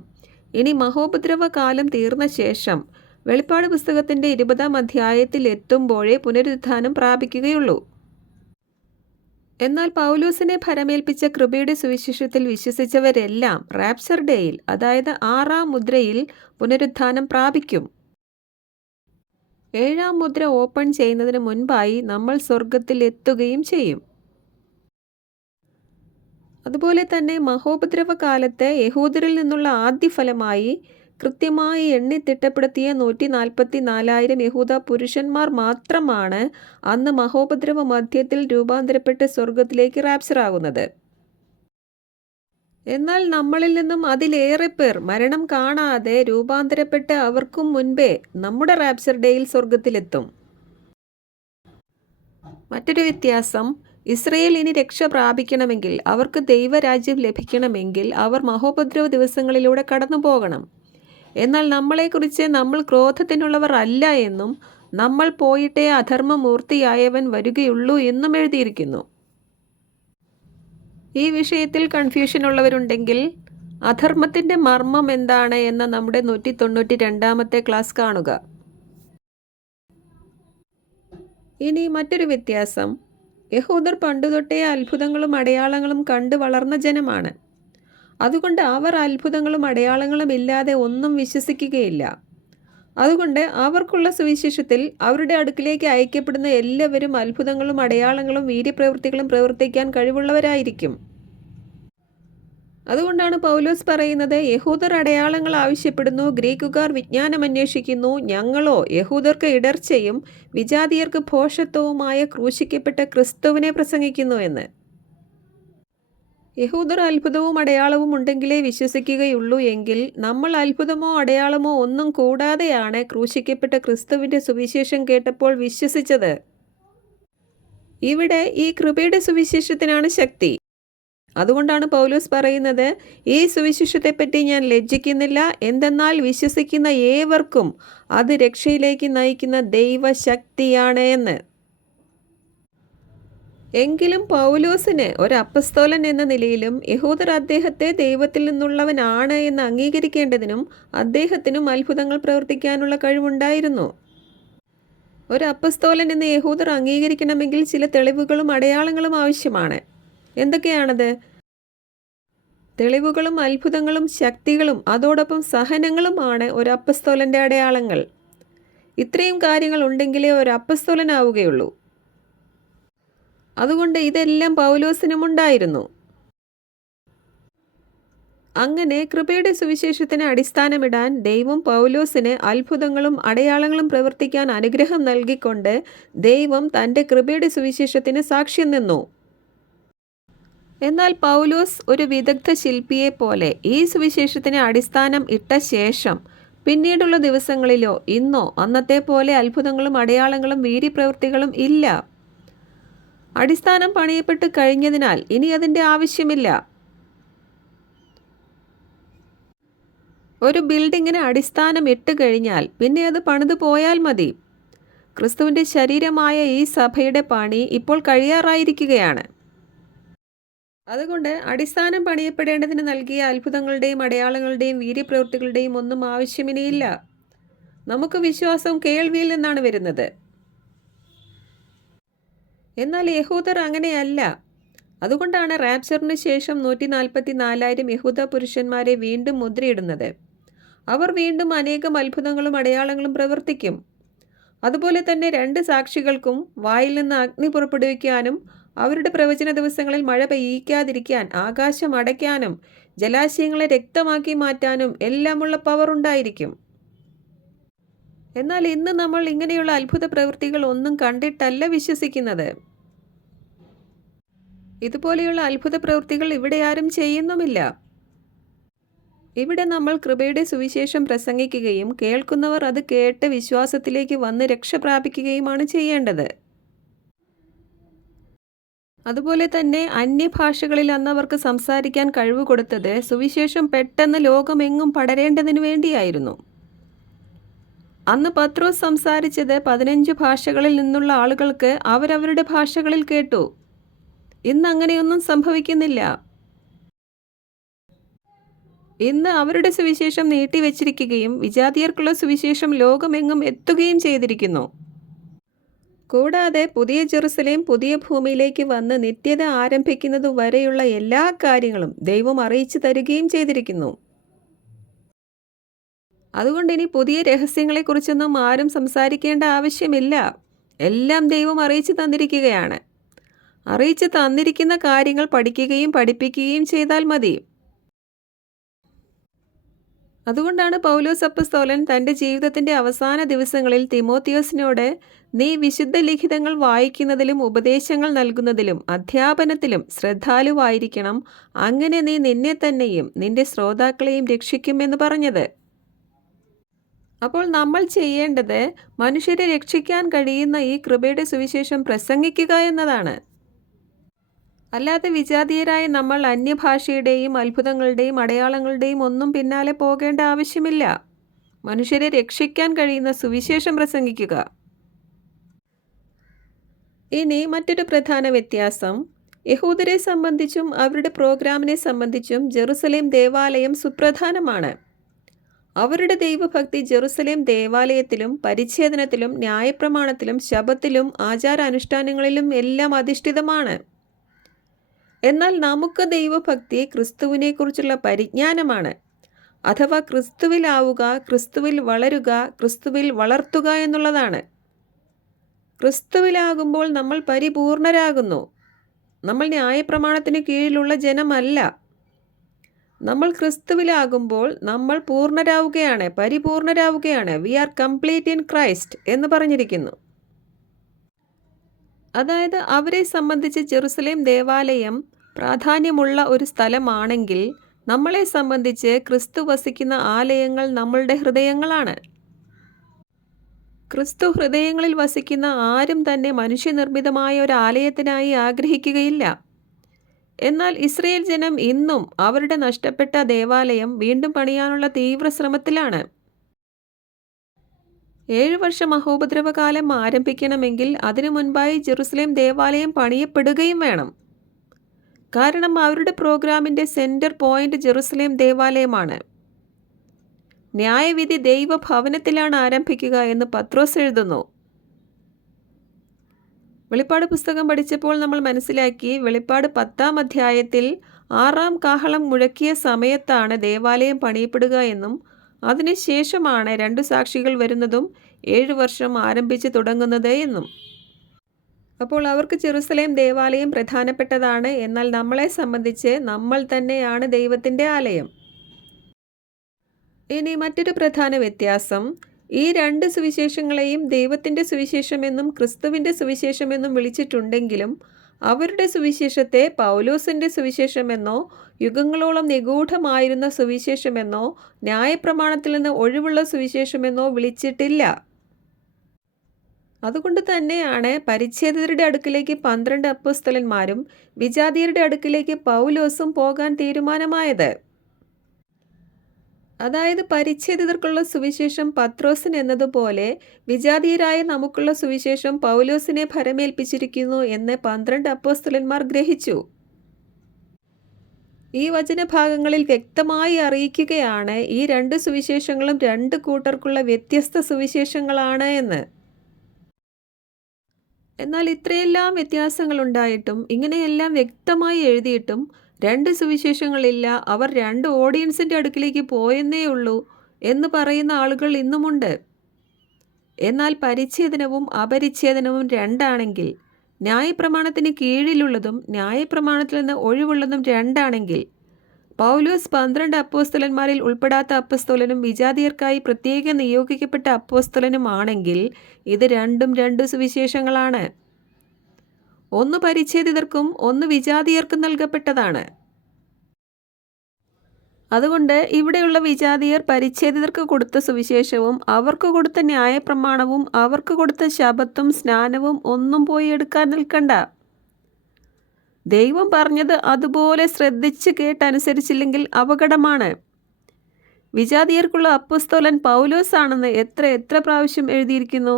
ഇനി മഹോപദ്രവ കാലം തീർന്ന ശേഷം വെളിപ്പാട് പുസ്തകത്തിൻ്റെ 20-ാം അധ്യായത്തിൽ എത്തുമ്പോഴേ പുനരുത്ഥാനം പ്രാപിക്കുകയുള്ളൂ. എന്നാൽ പൗലോസിനെ ഭരമേൽപ്പിച്ച കൃപയുടെ സുവിശേഷത്തിൽ വിശ്വസിച്ചവരെല്ലാം റാപ്ചർ ഡേയിൽ, അതായത് 6-ാം മുദ്രയിൽ പുനരുത്ഥാനം പ്രാപിക്കും. 7-ാം മുദ്ര ഓപ്പൺ ചെയ്യുന്നതിന് മുൻപായി നമ്മൾ സ്വർഗത്തിൽ എത്തുകയും ചെയ്യും. അതുപോലെ തന്നെ മഹോപദ്രവ കാലത്ത് യഹൂദരിൽ നിന്നുള്ള ആദ്യഫലമായി കൃത്യമായി എണ്ണി തിട്ടപ്പെടുത്തിയ 144,000 യഹൂദ പുരുഷന്മാർ മാത്രമാണ് അന്ന് മഹോപദ്രവ മധ്യത്തിൽ രൂപാന്തരപ്പെട്ട് സ്വർഗത്തിലേക്ക് റാപ്ചറാകുന്നത്. എന്നാൽ നമ്മളിൽ നിന്നും അതിലേറെ പേർ മരണം കാണാതെ രൂപാന്തരപ്പെട്ട് അവർക്കും മുൻപേ നമ്മുടെ റാപ്ചർ ഡേയിൽ സ്വർഗത്തിലെത്തും. മറ്റൊരു വ്യത്യാസം, ഇസ്രയേൽ ഇനി രക്ഷ പ്രാപിക്കണമെങ്കിൽ, അവർക്ക് ദൈവരാജ്യം ലഭിക്കണമെങ്കിൽ അവർ മഹോപദ്രവ ദിവസങ്ങളിലൂടെ കടന്നു പോകണം. എന്നാൽ നമ്മളെക്കുറിച്ച് നമ്മൾ ക്രോധത്തിനുള്ളവർ അല്ല എന്നും നമ്മൾ പോയിട്ടേ അധർമ്മമൂർത്തിയായവൻ വരികയുള്ളൂ എന്നും എഴുതിയിരിക്കുന്നു. ഈ വിഷയത്തിൽ കൺഫ്യൂഷൻ ഉള്ളവരുണ്ടെങ്കിൽ അധർമ്മത്തിൻ്റെ മർമ്മം എന്താണ് എന്ന നമ്മുടെ 192-ാമത്തെ ക്ലാസ് കാണുക. ഇനി മറ്റൊരു വ്യത്യാസം, യഹൂദർ പണ്ടുതൊട്ടേ അത്ഭുതങ്ങളും അടയാളങ്ങളും കണ്ടു വളർന്ന ജനമാണ്. അതുകൊണ്ട് അവർ അത്ഭുതങ്ങളും അടയാളങ്ങളും ഇല്ലാതെ ഒന്നും വിശ്വസിക്കുകയില്ല. അതുകൊണ്ട് അവർക്കുള്ള സുവിശേഷത്തിൽ അവരുടെ അടുക്കിലേക്ക് അയക്കപ്പെടുന്ന എല്ലാവരും അത്ഭുതങ്ങളും അടയാളങ്ങളും വീര്യപ്രവൃത്തികളും പ്രവർത്തിക്കാൻ കഴിവുള്ളവരായിരിക്കും. അതുകൊണ്ടാണ് പൗലോസ് പറയുന്നത്, യഹൂദർ അടയാളങ്ങൾ ആവശ്യപ്പെടുന്നു, ഗ്രീക്കുകാർ വിജ്ഞാനം അന്വേഷിക്കുന്നു, ഞങ്ങളോ യഹൂദർക്ക് ഇടർച്ചയും വിജാതിയർക്ക് ഭോഷത്വവുമായ ക്രൂശിക്കപ്പെട്ട ക്രിസ്തുവിനെ പ്രസംഗിക്കുന്നു എന്ന്. യഹൂദർ അത്ഭുതവും അടയാളവും ഉണ്ടെങ്കിലേ വിശ്വസിക്കുകയുള്ളൂ എങ്കിൽ നമ്മൾ അത്ഭുതമോ അടയാളമോ ഒന്നും കൂടാതെയാണ് ക്രൂശിക്കപ്പെട്ട ക്രിസ്തുവിൻ്റെ സുവിശേഷം കേട്ടപ്പോൾ വിശ്വസിച്ചത്. ഇവിടെ ഈ കൃപയുടെ സുവിശേഷത്തിനാണ് ശക്തി. അതുകൊണ്ടാണ് പൗലോസ് പറയുന്നത്, ഈ സുവിശേഷത്തെപ്പറ്റി ഞാൻ ലജ്ജിക്കുന്നില്ല, എന്തെന്നാൽ വിശ്വസിക്കുന്ന ഏവർക്കും അത് രക്ഷയിലേക്ക് നയിക്കുന്ന ദൈവശക്തിയാണ് എന്ന്. എങ്കിലും പൗലോസിന് ഒരു അപ്പസ്തോലൻ എന്ന നിലയിലും യഹൂദർ അദ്ദേഹത്തെ ദൈവത്തിൽ നിന്നുള്ളവനാണ് എന്ന് അംഗീകരിക്കേണ്ടതിനും അദ്ദേഹത്തിനും അത്ഭുതങ്ങൾ പ്രവർത്തിക്കാനുള്ള കഴിവുണ്ടായിരുന്നു. ഒരു അപ്പസ്തോലൻ എന്ന് യഹൂദർ അംഗീകരിക്കണമെങ്കിൽ ചില തെളിവുകളും അടയാളങ്ങളും ആവശ്യമാണ്. എന്തൊക്കെയാണത്? തെളിവുകളും അത്ഭുതങ്ങളും ശക്തികളും അതോടൊപ്പം സഹനങ്ങളുമാണ് ഒരു അപ്പസ്തോലൻ്റെ അടയാളങ്ങൾ. ഇത്രയും കാര്യങ്ങൾ ഉണ്ടെങ്കിലേ ഒരു അപ്പസ്തോലനാവുകയുള്ളൂ. അതുകൊണ്ട് ഇതെല്ലാം പൗലോസിനും ഉണ്ടായിരുന്നു. അങ്ങനെ കൃപയുടെ സുവിശേഷത്തിന് അടിസ്ഥാനമിടാൻ ദൈവം പൗലോസിന് അത്ഭുതങ്ങളും അടയാളങ്ങളും പ്രവർത്തിക്കാൻ അനുഗ്രഹം നൽകിക്കൊണ്ട് ദൈവം തൻ്റെ കൃപയുടെ സുവിശേഷത്തിന് സാക്ഷ്യം നിന്നു. എന്നാൽ പൗലോസ് ഒരു വിദഗ്ധ ശില്പിയെ പോലെ ഈ സുവിശേഷത്തിന് അടിസ്ഥാനം ഇട്ട ശേഷം പിന്നീടുള്ള ദിവസങ്ങളിലോ ഇന്നോ അന്നത്തെ പോലെ അത്ഭുതങ്ങളും അടയാളങ്ങളും വീര്യപ്രവൃത്തികളും ഇല്ല. അടിസ്ഥാനം പണിയപ്പെട്ട് കഴിഞ്ഞതിനാൽ ഇനി അതിൻ്റെ ആവശ്യമില്ല. ഒരു ബിൽഡിങ്ങിന് അടിസ്ഥാനം ഇട്ട് കഴിഞ്ഞാൽ പിന്നെ അത് പണിതു പോയാൽ മതി. ക്രിസ്തുവിൻ്റെ ശരീരമായ ഈ സഭയുടെ പണി ഇപ്പോൾ കഴിയാറായിരിക്കുകയാണ്. അതുകൊണ്ട് അടിസ്ഥാനം പണിയപ്പെടേണ്ടതിന് നൽകിയ അത്ഭുതങ്ങളുടെയും അടയാളങ്ങളുടെയും വീര്യപ്രവൃത്തികളുടെയും ഒന്നും ആവശ്യമിനിയില്ല. നമുക്ക് വിശ്വാസം കേൾവിയിൽ നിന്നാണ് വരുന്നത്. എന്നാൽ യഹൂദർ അങ്ങനെയല്ല. അതുകൊണ്ടാണ് റാപ്ചറിന് ശേഷം 144,000 യഹൂദ പുരുഷന്മാരെ വീണ്ടും മുദ്രയിടുന്നത്. അവർ വീണ്ടും അനേകം അത്ഭുതങ്ങളും അടയാളങ്ങളും പ്രവർത്തിക്കും. അതുപോലെ തന്നെ 2 സാക്ഷികൾക്കും വായിൽ നിന്ന് അഗ്നി പുറപ്പെടുവിക്കാനും അവരുടെ പ്രവചന ദിവസങ്ങളിൽ മഴ പെയ്യിക്കാതിരിക്കാൻ ആകാശം അടയ്ക്കാനും ജലാശയങ്ങളെ രക്തമാക്കി മാറ്റാനും എല്ലാമുള്ള പവർ ഉണ്ടായിരിക്കും. എന്നാൽ ഇന്ന് നമ്മൾ ഇങ്ങനെയുള്ള അത്ഭുത പ്രവൃത്തികൾ ഒന്നും കണ്ടിട്ടല്ല വിശ്വസിക്കുന്നത്. ഇതുപോലെയുള്ള അത്ഭുത പ്രവൃത്തികൾ ഇവിടെ ആരും ചെയ്യുന്നുമില്ല. ഇവിടെ നമ്മൾ കൃപയുടെ സുവിശേഷം പ്രസംഗിക്കുകയും കേൾക്കുന്നവർ അത് കേട്ട് വിശ്വാസത്തിലേക്ക് വന്ന് രക്ഷ പ്രാപിക്കുകയുമാണ് ചെയ്യേണ്ടത്. അതുപോലെ തന്നെ അന്യഭാഷകളിൽ അന്നവർക്ക് സംസാരിക്കാൻ കഴിവ് കൊടുത്തത് സുവിശേഷം പെട്ടെന്ന് ലോകമെങ്ങും പടരേണ്ടതിനു വേണ്ടിയായിരുന്നു. അന്ന് പത്രോസ് സംസാരിച്ചത് 15 ഭാഷകളിൽ നിന്നുള്ള ആളുകൾക്ക് അവരവരുടെ ഭാഷകളിൽ കേട്ടു. ഇന്ന് അങ്ങനെയൊന്നും സംഭവിക്കുന്നില്ല. ഇന്ന് അവരുടെ സുവിശേഷം നീട്ടിവെച്ചിരിക്കുകയും വിജാതിയർക്കുള്ള സുവിശേഷം ലോകമെങ്ങും എത്തുകയും ചെയ്തിരിക്കുന്നു. കൂടാതെ പുതിയ ജെറുസലേം പുതിയ ഭൂമിയിലേക്ക് വന്ന് നിത്യത ആരംഭിക്കുന്നതു വരെയുള്ള എല്ലാ കാര്യങ്ങളും ദൈവം അറിയിച്ചു തരികയും ചെയ്തിരിക്കുന്നു. അതുകൊണ്ട് ഇനി പുതിയ രഹസ്യങ്ങളെക്കുറിച്ചൊന്നും ആരും സംസാരിക്കേണ്ട ആവശ്യമില്ല. എല്ലാം ദൈവം അറിയിച്ചു തന്നിരിക്കുകയാണ്. അറിയിച്ചു തന്നിരിക്കുന്ന കാര്യങ്ങൾ പഠിക്കുകയും പഠിപ്പിക്കുകയും ചെയ്താൽ മതി. അതുകൊണ്ടാണ് പൗലോസ് അപ്പസ്തോലൻ തൻ്റെ ജീവിതത്തിൻ്റെ അവസാന ദിവസങ്ങളിൽ തിമോത്തിയോസിനോട് നീ വിശുദ്ധ ലിഖിതങ്ങൾ വായിക്കുന്നതിലും ഉപദേശങ്ങൾ നൽകുന്നതിലും അധ്യാപനത്തിലും ശ്രദ്ധാലുവായിരിക്കണം, അങ്ങനെ നീ നിന്നെ തന്നെയും നിന്റെ ശ്രോതാക്കളെയും രക്ഷിക്കുമെന്ന് പറഞ്ഞത്. അപ്പോൾ നമ്മൾ ചെയ്യേണ്ടത് മനുഷ്യരെ രക്ഷിക്കാൻ കഴിയുന്ന ഈ കൃപയുടെ സുവിശേഷം പ്രസംഗിക്കുക എന്നതാണ്. അല്ലാതെ വിജാതീയരായ നമ്മൾ അന്യഭാഷയുടെയും അത്ഭുതങ്ങളുടെയും അടയാളങ്ങളുടെയും ഒന്നും പിന്നാലെ പോകേണ്ട ആവശ്യമില്ല. മനുഷ്യരെ രക്ഷിക്കാൻ കഴിയുന്ന സുവിശേഷം പ്രസംഗിക്കുക. ഇനി മറ്റൊരു പ്രധാന വ്യത്യാസം, യഹൂദരെ സംബന്ധിച്ചും അവരുടെ പ്രോഗ്രാമിനെ സംബന്ധിച്ചും ജെറുസലേം ദേവാലയം സുപ്രധാനമാണ്. അവരുടെ ദൈവഭക്തി ജെറുസലേം ദേവാലയത്തിലും പരിച്ഛേദനത്തിലും ന്യായപ്രമാണത്തിലും ശബത്തിലും ആചാരാനുഷ്ഠാനങ്ങളിലും എല്ലാം അധിഷ്ഠിതമാണ്. എന്നാൽ നമുക്ക് ദൈവഭക്തി ക്രിസ്തുവിനെക്കുറിച്ചുള്ള പരിജ്ഞാനമാണ്. അഥവാ ക്രിസ്തുവിലാവുക, ക്രിസ്തുവിൽ വളരുക, ക്രിസ്തുവിൽ വളർത്തുക എന്നുള്ളതാണ്. ക്രിസ്തുവിലാകുമ്പോൾ നമ്മൾ പരിപൂർണരാകുന്നു. നമ്മൾ ന്യായപ്രമാണത്തിന് കീഴിലുള്ള ജനമല്ല. നമ്മൾ ക്രിസ്തുവിലാകുമ്പോൾ നമ്മൾ പൂർണ്ണരാവുകയാണ്, പരിപൂർണരാവുകയാണ്. We are complete in Christ എന്ന് പറഞ്ഞിരിക്കുന്നു. അതായത് അവരെ സംബന്ധിച്ച് ജെറുസലേം ദേവാലയം പ്രാധാന്യമുള്ള ഒരു സ്ഥലമാണെങ്കിൽ, നമ്മളെ സംബന്ധിച്ച് ക്രിസ്തു വസിക്കുന്ന ആലയങ്ങൾ നമ്മളുടെ ഹൃദയങ്ങളാണ്. ക്രിസ്തു ഹൃദയങ്ങളിൽ വസിക്കുന്ന ആരും തന്നെ മനുഷ്യനിർമ്മിതമായ ഒരു ആലയത്തിനായി ആഗ്രഹിക്കുകയില്ല. എന്നാൽ ഇസ്രയേൽ ജനം ഇന്നും അവരുടെ നഷ്ടപ്പെട്ട ദേവാലയം വീണ്ടും പണിയാനുള്ള തീവ്ര ശ്രമത്തിലാണ്. 7 വർഷ മഹോപദ്രവകാലം ആരംഭിക്കണമെങ്കിൽ അതിനു മുൻപായി ജെറുസലേം ദേവാലയം പണിയപ്പെടുകയും വേണം. കാരണം അവരുടെ പ്രോഗ്രാമിൻ്റെ സെൻറ്റർ പോയിന്റ് ജെറുസലേം ദേവാലയമാണ്. ന്യായവിധി ദൈവഭവനത്തിലാണ് ആരംഭിക്കുക എന്ന് പത്രോസ് എഴുതുന്നു. വെളിപ്പാട് പുസ്തകം പഠിച്ചപ്പോൾ നമ്മൾ മനസ്സിലാക്കി, വെളിപ്പാട് 10-ാം അധ്യായത്തിൽ 6-ാം കാഹളം മുഴക്കിയ സമയത്താണ് ദേവാലയം പണിയപ്പെടുക എന്നും അതിനുശേഷമാണ് 2 സാക്ഷികൾ വരുന്നതും 7 വർഷം ആരംഭിച്ച് തുടങ്ങുന്നത് എന്നും. അപ്പോൾ അവർക്ക് ജെറുസലേം ദേവാലയം പ്രധാനപ്പെട്ടതാണ്. എന്നാൽ നമ്മളെ സംബന്ധിച്ച് നമ്മൾ തന്നെയാണ് ദൈവത്തിൻ്റെ ആലയം. ഇനി മറ്റൊരു പ്രധാന വ്യത്യാസം, ഈ 2 സുവിശേഷങ്ങളെയും ദൈവത്തിൻ്റെ സുവിശേഷമെന്നും ക്രിസ്തുവിൻ്റെ സുവിശേഷമെന്നും വിളിച്ചിട്ടുണ്ടെങ്കിലും അവരുടെ സുവിശേഷത്തെ പൗലോസിൻ്റെ സുവിശേഷമെന്നോ യുഗങ്ങളോളം നിഗൂഢമായിരുന്ന സുവിശേഷമെന്നോ ന്യായപ്രമാണത്തിൽ നിന്ന് ഒഴിവുള്ള സുവിശേഷമെന്നോ വിളിച്ചിട്ടില്ല. അതുകൊണ്ട് തന്നെയാണ് പരിച്ഛേദിതരുടെ അടുക്കിലേക്ക് 12 അപ്പോസ്തലന്മാരും വിജാതിയരുടെ അടുക്കിലേക്ക് പൗലോസും പോകാൻ തീരുമാനമായത്. അതായത് പരിച്ഛേദിതർക്കുള്ള സുവിശേഷം പത്രോസിന് എന്നതുപോലെ വിജാതീയരായ നമുക്കുള്ള സുവിശേഷം പൗലോസിനെ ഭരമേൽപ്പിച്ചിരിക്കുന്നു എന്ന് 12 അപ്പോസ്തലന്മാർ ഗ്രഹിച്ചു. ഈ വചനഭാഗങ്ങളിൽ വ്യക്തമായി അറിയിക്കുകയാണ് ഈ 2 സുവിശേഷങ്ങളും 2 കൂട്ടർക്കുള്ള വ്യത്യസ്ത സുവിശേഷങ്ങളാണ് എന്ന്. എന്നാൽ ഇത്രയെല്ലാം വ്യത്യാസങ്ങളുണ്ടായിട്ടും ഇങ്ങനെയെല്ലാം വ്യക്തമായി എഴുതിയിട്ടും 2 സുവിശേഷങ്ങളില്ല, അവർ 2 ഓഡിയൻസിൻ്റെ അടുക്കിലേക്ക് പോയെന്നേ ഉള്ളൂ എന്ന് പറയുന്ന ആളുകൾ ഇന്നുമുണ്ട്. എന്നാൽ പരിച്ഛേദനവും അപരിച്ഛേദനവും 2 ആണെങ്കിൽ, ന്യായപ്രമാണത്തിന് കീഴിലുള്ളതും ന്യായപ്രമാണത്തിൽ നിന്ന് ഒഴിവുള്ളതും 2 ആണെങ്കിൽ, പൗലോസ് 12 അപ്പോസ്തലന്മാരിൽ ഉൾപ്പെടാത്ത അപ്പോസ്തലനും വിജാതിയർക്കായി പ്രത്യേകം നിയോഗിക്കപ്പെട്ട അപ്പോസ്തലനും ആണെങ്കിൽ ഇത് രണ്ടും 2 സുവിശേഷങ്ങളാണ്. ഒന്ന് പരിച്ഛേദിതർക്കും ഒന്ന് വിജാതിയർക്കും നൽകപ്പെട്ടതാണ്. അതുകൊണ്ട് ഇവിടെയുള്ള വിജാതിയർ പരിച്ഛേദിതർക്ക് കൊടുത്ത സുവിശേഷവും അവർക്ക് കൊടുത്ത ന്യായപ്രമാണവും അവർക്ക് കൊടുത്ത ശബത്തും സ്നാനവും ഒന്നും പോയി എടുക്കാൻ നിൽക്കണ്ട. ദൈവം പറഞ്ഞത് അതുപോലെ ശ്രദ്ധിച്ച് കേട്ടനുസരിച്ചില്ലെങ്കിൽ അപകടമാണ്. വിജാതീയർക്കുള്ള അപ്പോസ്തലൻ പൗലോസ് ആണെന്ന് എത്ര എത്ര പ്രാവശ്യം എഴുതിയിരിക്കുന്നു.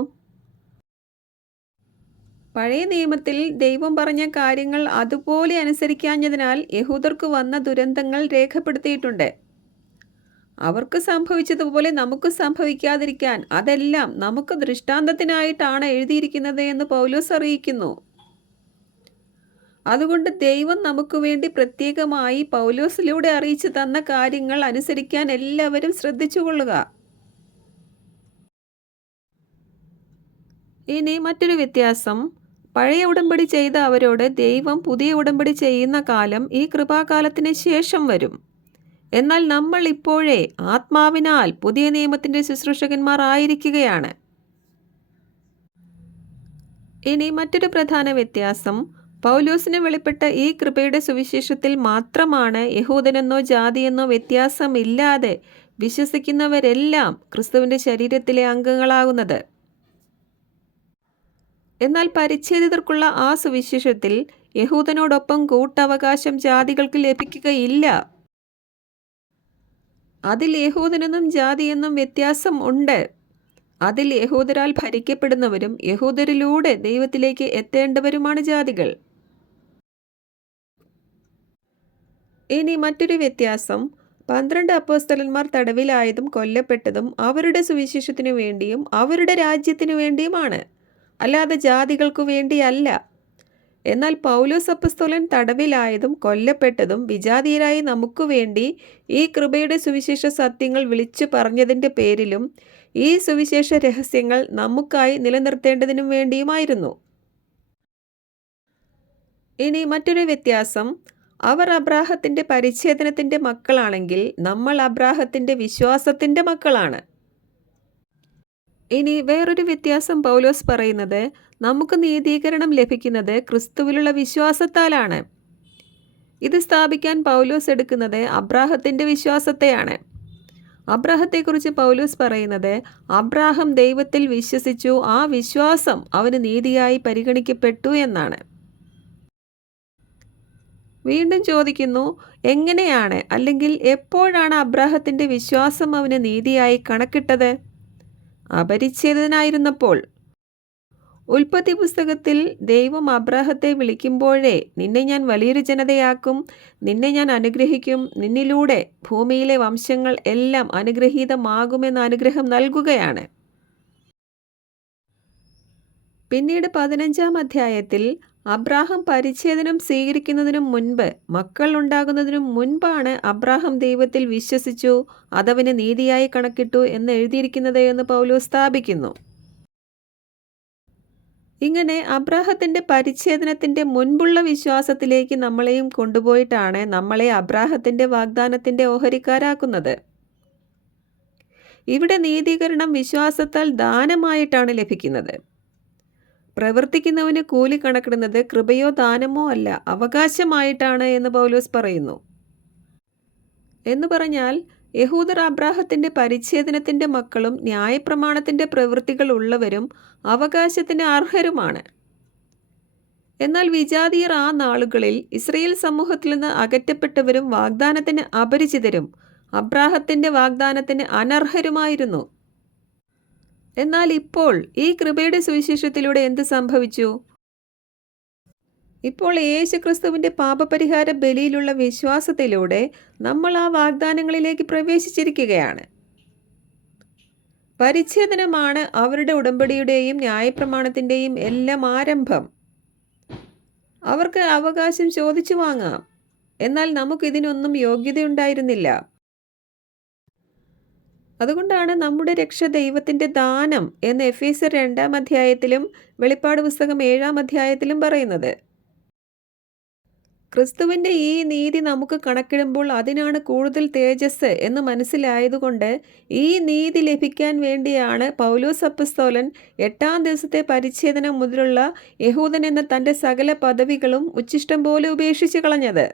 പഴയ നിയമത്തിൽ ദൈവം പറഞ്ഞ കാര്യങ്ങൾ അതുപോലെ അനുസരിക്കാഞ്ഞതിനാൽ യഹൂദർക്ക് വന്ന ദുരന്തങ്ങൾ രേഖപ്പെടുത്തിയിട്ടുണ്ട്. അവർക്ക് സംഭവിച്ചതുപോലെ നമുക്ക് സംഭവിക്കാതിരിക്കാൻ അതെല്ലാം നമുക്ക് ദൃഷ്ടാന്തത്തിനായിട്ടാണ് എഴുതിയിരിക്കുന്നത് എന്ന് പൗലോസ് അറിയിക്കുന്നു. അതുകൊണ്ട് ദൈവം നമുക്ക് വേണ്ടി പ്രത്യേകമായി പൗലോസിലൂടെ അറിയിച്ചു തന്ന കാര്യങ്ങൾ അനുസരിക്കാൻ എല്ലാവരും ശ്രദ്ധിച്ചുകൊള്ളുക. ഇനി മറ്റൊരു വ്യത്യാസം, പഴയ ഉടമ്പടി ചെയ്ത അവരോട് ദൈവം പുതിയ ഉടമ്പടി ചെയ്യുന്ന കാലം ഈ കൃപാകാലത്തിന് ശേഷം വരും. എന്നാൽ നമ്മൾ ഇപ്പോഴേ ആത്മാവിനാൽ പുതിയ നിയമത്തിൻ്റെ ശുശ്രൂഷകന്മാർ ആയിരിക്കുകയാണ്. ഇനി മറ്റൊരു പ്രധാന വ്യത്യാസം, പൗലോസിന് വെളിപ്പെട്ട ഈ കൃപയുടെ സുവിശേഷത്തിൽ മാത്രമാണ് യഹൂദനെന്നോ ജാതിയെന്നോ വ്യത്യാസമില്ലാതെ വിശ്വസിക്കുന്നവരെല്ലാം ക്രിസ്തുവിൻ്റെ ശരീരത്തിലെ അംഗങ്ങളാകുന്നത്. എന്നാൽ പരിച്ഛേദിതർക്കുള്ള ആ സുവിശേഷത്തിൽ യഹൂദനോടൊപ്പം കൂട്ടവകാശം ജാതികൾക്ക് ലഭിക്കുകയില്ല. അതിൽ യഹൂദനെന്നും ജാതിയെന്നും വ്യത്യാസം ഉണ്ട്. അതിൽ യഹൂദരാൽ ഭരിക്കപ്പെടുന്നവരും യഹൂദരിലൂടെ ദൈവത്തിലേക്ക് എത്തേണ്ടവരുമാണ് ജാതികൾ. ഇനി മറ്റൊരു വ്യത്യാസം, 12 അപ്പോസ്തലന്മാർ തടവിലായതും കൊല്ലപ്പെട്ടതും അവരുടെ സുവിശേഷത്തിനു വേണ്ടിയും അവരുടെ രാജ്യത്തിനു വേണ്ടിയുമാണ്, അല്ലാതെ ജാതികൾക്കു വേണ്ടിയല്ല. എന്നാൽ പൗലോസ് അപ്പോസ്തലൻ തടവിലായതും കൊല്ലപ്പെട്ടതും വിജാതീയരായി നമുക്ക് വേണ്ടി ഈ കൃപയുടെ സുവിശേഷ സത്യങ്ങൾ വിളിച്ചു പറഞ്ഞതിൻ്റെ പേരിലും ഈ സുവിശേഷ രഹസ്യങ്ങൾ നമുക്കായി നിലനിർത്തേണ്ടതിനും വേണ്ടിയുമായിരുന്നു. ഇനി മറ്റൊരു വ്യത്യാസം, അവർ അബ്രാഹത്തിൻ്റെ പരിച്ഛേദനത്തിൻ്റെ മക്കളാണെങ്കിൽ നമ്മൾ അബ്രാഹത്തിൻ്റെ വിശ്വാസത്തിൻ്റെ മക്കളാണ്. ഇനി വേറൊരു വ്യത്യാസം പൗലോസ് പറയുന്നത്, നമുക്ക് നീതീകരണം ലഭിക്കുന്നത് ക്രിസ്തുവിലുള്ള വിശ്വാസത്താലാണ്. ഇത് സ്ഥാപിക്കാൻ പൗലോസ് എടുക്കുന്നത് അബ്രാഹത്തിൻ്റെ വിശ്വാസത്തെയാണ്. അബ്രാഹത്തെക്കുറിച്ച് പൗലോസ് പറയുന്നത്, അബ്രാഹം ദൈവത്തിൽ വിശ്വസിച്ചു, ആ വിശ്വാസം അവന് നീതിയായി പരിഗണിക്കപ്പെട്ടു എന്നാണ്. വീണ്ടും ചോദിക്കുന്നു, എങ്ങനെയാണ് അല്ലെങ്കിൽ എപ്പോഴാണ് അബ്രാഹത്തിൻ്റെ വിശ്വാസം അവന് നീതിയായി കണക്കിട്ടത്? അപരിച്ഛേദനായിരുന്നപ്പോൾ. ഉൽപ്പത്തി പുസ്തകത്തിൽ ദൈവം അബ്രാഹത്തെ വിളിക്കുമ്പോഴേ, നിന്നെ ഞാൻ വലിയൊരു ജനതയാക്കും, നിന്നെ ഞാൻ അനുഗ്രഹിക്കും, നിന്നിലൂടെ ഭൂമിയിലെ വംശങ്ങൾ എല്ലാം അനുഗ്രഹീതമാകുമെന്ന അനുഗ്രഹം നൽകുകയാണ്. പിന്നീട് 15-ാം അധ്യായത്തിൽ അബ്രാഹം പരിച്ഛേദനം സ്വീകരിക്കുന്നതിനും മുൻപ്, മക്കൾ ഉണ്ടാകുന്നതിനും മുൻപാണ് അബ്രാഹം ദൈവത്തിൽ വിശ്വസിച്ചു, അതവന് നീതിയായി കണക്കിട്ടു എന്ന് എഴുതിയിരിക്കുന്നത് എന്ന് പൗലോസ് സ്ഥാപിക്കുന്നു. ഇങ്ങനെ അബ്രാഹത്തിൻ്റെ പരിച്ഛേദനത്തിൻ്റെ മുൻപുള്ള വിശ്വാസത്തിലേക്ക് നമ്മളെയും കൊണ്ടുപോയിട്ടാണ് നമ്മളെ അബ്രാഹത്തിൻ്റെ വാഗ്ദാനത്തിൻ്റെ ഓഹരിക്കാരാക്കുന്നത്. ഇവിടെ നീതീകരണം വിശ്വാസത്താൽ ദാനമായിട്ടാണ് ലഭിക്കുന്നത്. പ്രവർത്തിക്കുന്നവന് കൂലി കണക്കിടുന്നത് കൃപയോ ദാനമോ അല്ല, അവകാശമായിട്ടാണ് എന്ന് പൗലോസ് പറയുന്നു. എന്ന് പറഞ്ഞാൽ യഹൂദർ അബ്രാഹത്തിൻ്റെ പരിച്ഛേദനത്തിൻ്റെ മക്കളും ന്യായപ്രമാണത്തിൻ്റെ പ്രവൃത്തികൾ ഉള്ളവരും അവകാശത്തിന് അർഹരുമാണ്. എന്നാൽ വിജാതീയർ ആ നാളുകളിൽ ഇസ്രയേൽ സമൂഹത്തിൽ നിന്ന് അകറ്റപ്പെട്ടവരും വാഗ്ദാനത്തിന് അപരിചിതരും അബ്രാഹത്തിൻ്റെ വാഗ്ദാനത്തിന് അനർഹരുമായിരുന്നു. എന്നാൽ ഇപ്പോൾ ഈ കൃപയുടെ സുവിശേഷത്തിലൂടെ എന്ത് സംഭവിച്ചു? ഇപ്പോൾ യേശുക്രിസ്തുവിൻ്റെ പാപപരിഹാര ബലിയിലുള്ള വിശ്വാസത്തിലൂടെ നമ്മൾ ആ വാഗ്ദാനങ്ങളിലേക്ക് പ്രവേശിച്ചിരിക്കുകയാണ്. പരിച്ഛേദനമാണ് അവരുടെ ഉടമ്പടിയുടെയും ന്യായപ്രമാണത്തിൻ്റെയും എല്ലാം ആരംഭം. അവർക്ക് അവകാശം ചോദിച്ചു വാങ്ങാം, എന്നാൽ നമുക്കിതിനൊന്നും യോഗ്യതയുണ്ടായിരുന്നില്ല. അതുകൊണ്ടാണ് നമ്മുടെ രക്ഷ ദൈവത്തിൻ്റെ ദാനം എന്ന് എഫേസ്യർ 2-ാം അധ്യായത്തിലും വെളിപ്പാട് പുസ്തകം 7-ാം അധ്യായത്തിലും പറയുന്നത്. ക്രിസ്തുവിൻ്റെ ഈ നീതി നമുക്ക് കണക്കിടുമ്പോൾ അതിനാണ് കൂടുതൽ തേജസ് എന്ന് മനസ്സിലായതുകൊണ്ട് ഈ നീതി ലഭിക്കാൻ വേണ്ടിയാണ് പൗലോസ് അപ്പോസ്തലൻ 8-ാം ദിവസത്തെ പരിച്ഛേദനം മുതലുള്ള യഹൂദൻ എന്ന തൻ്റെ സകല പദവികളും ഉച്ഛിഷ്ടം പോലെ ഉപേക്ഷിച്ച് കളഞ്ഞത്.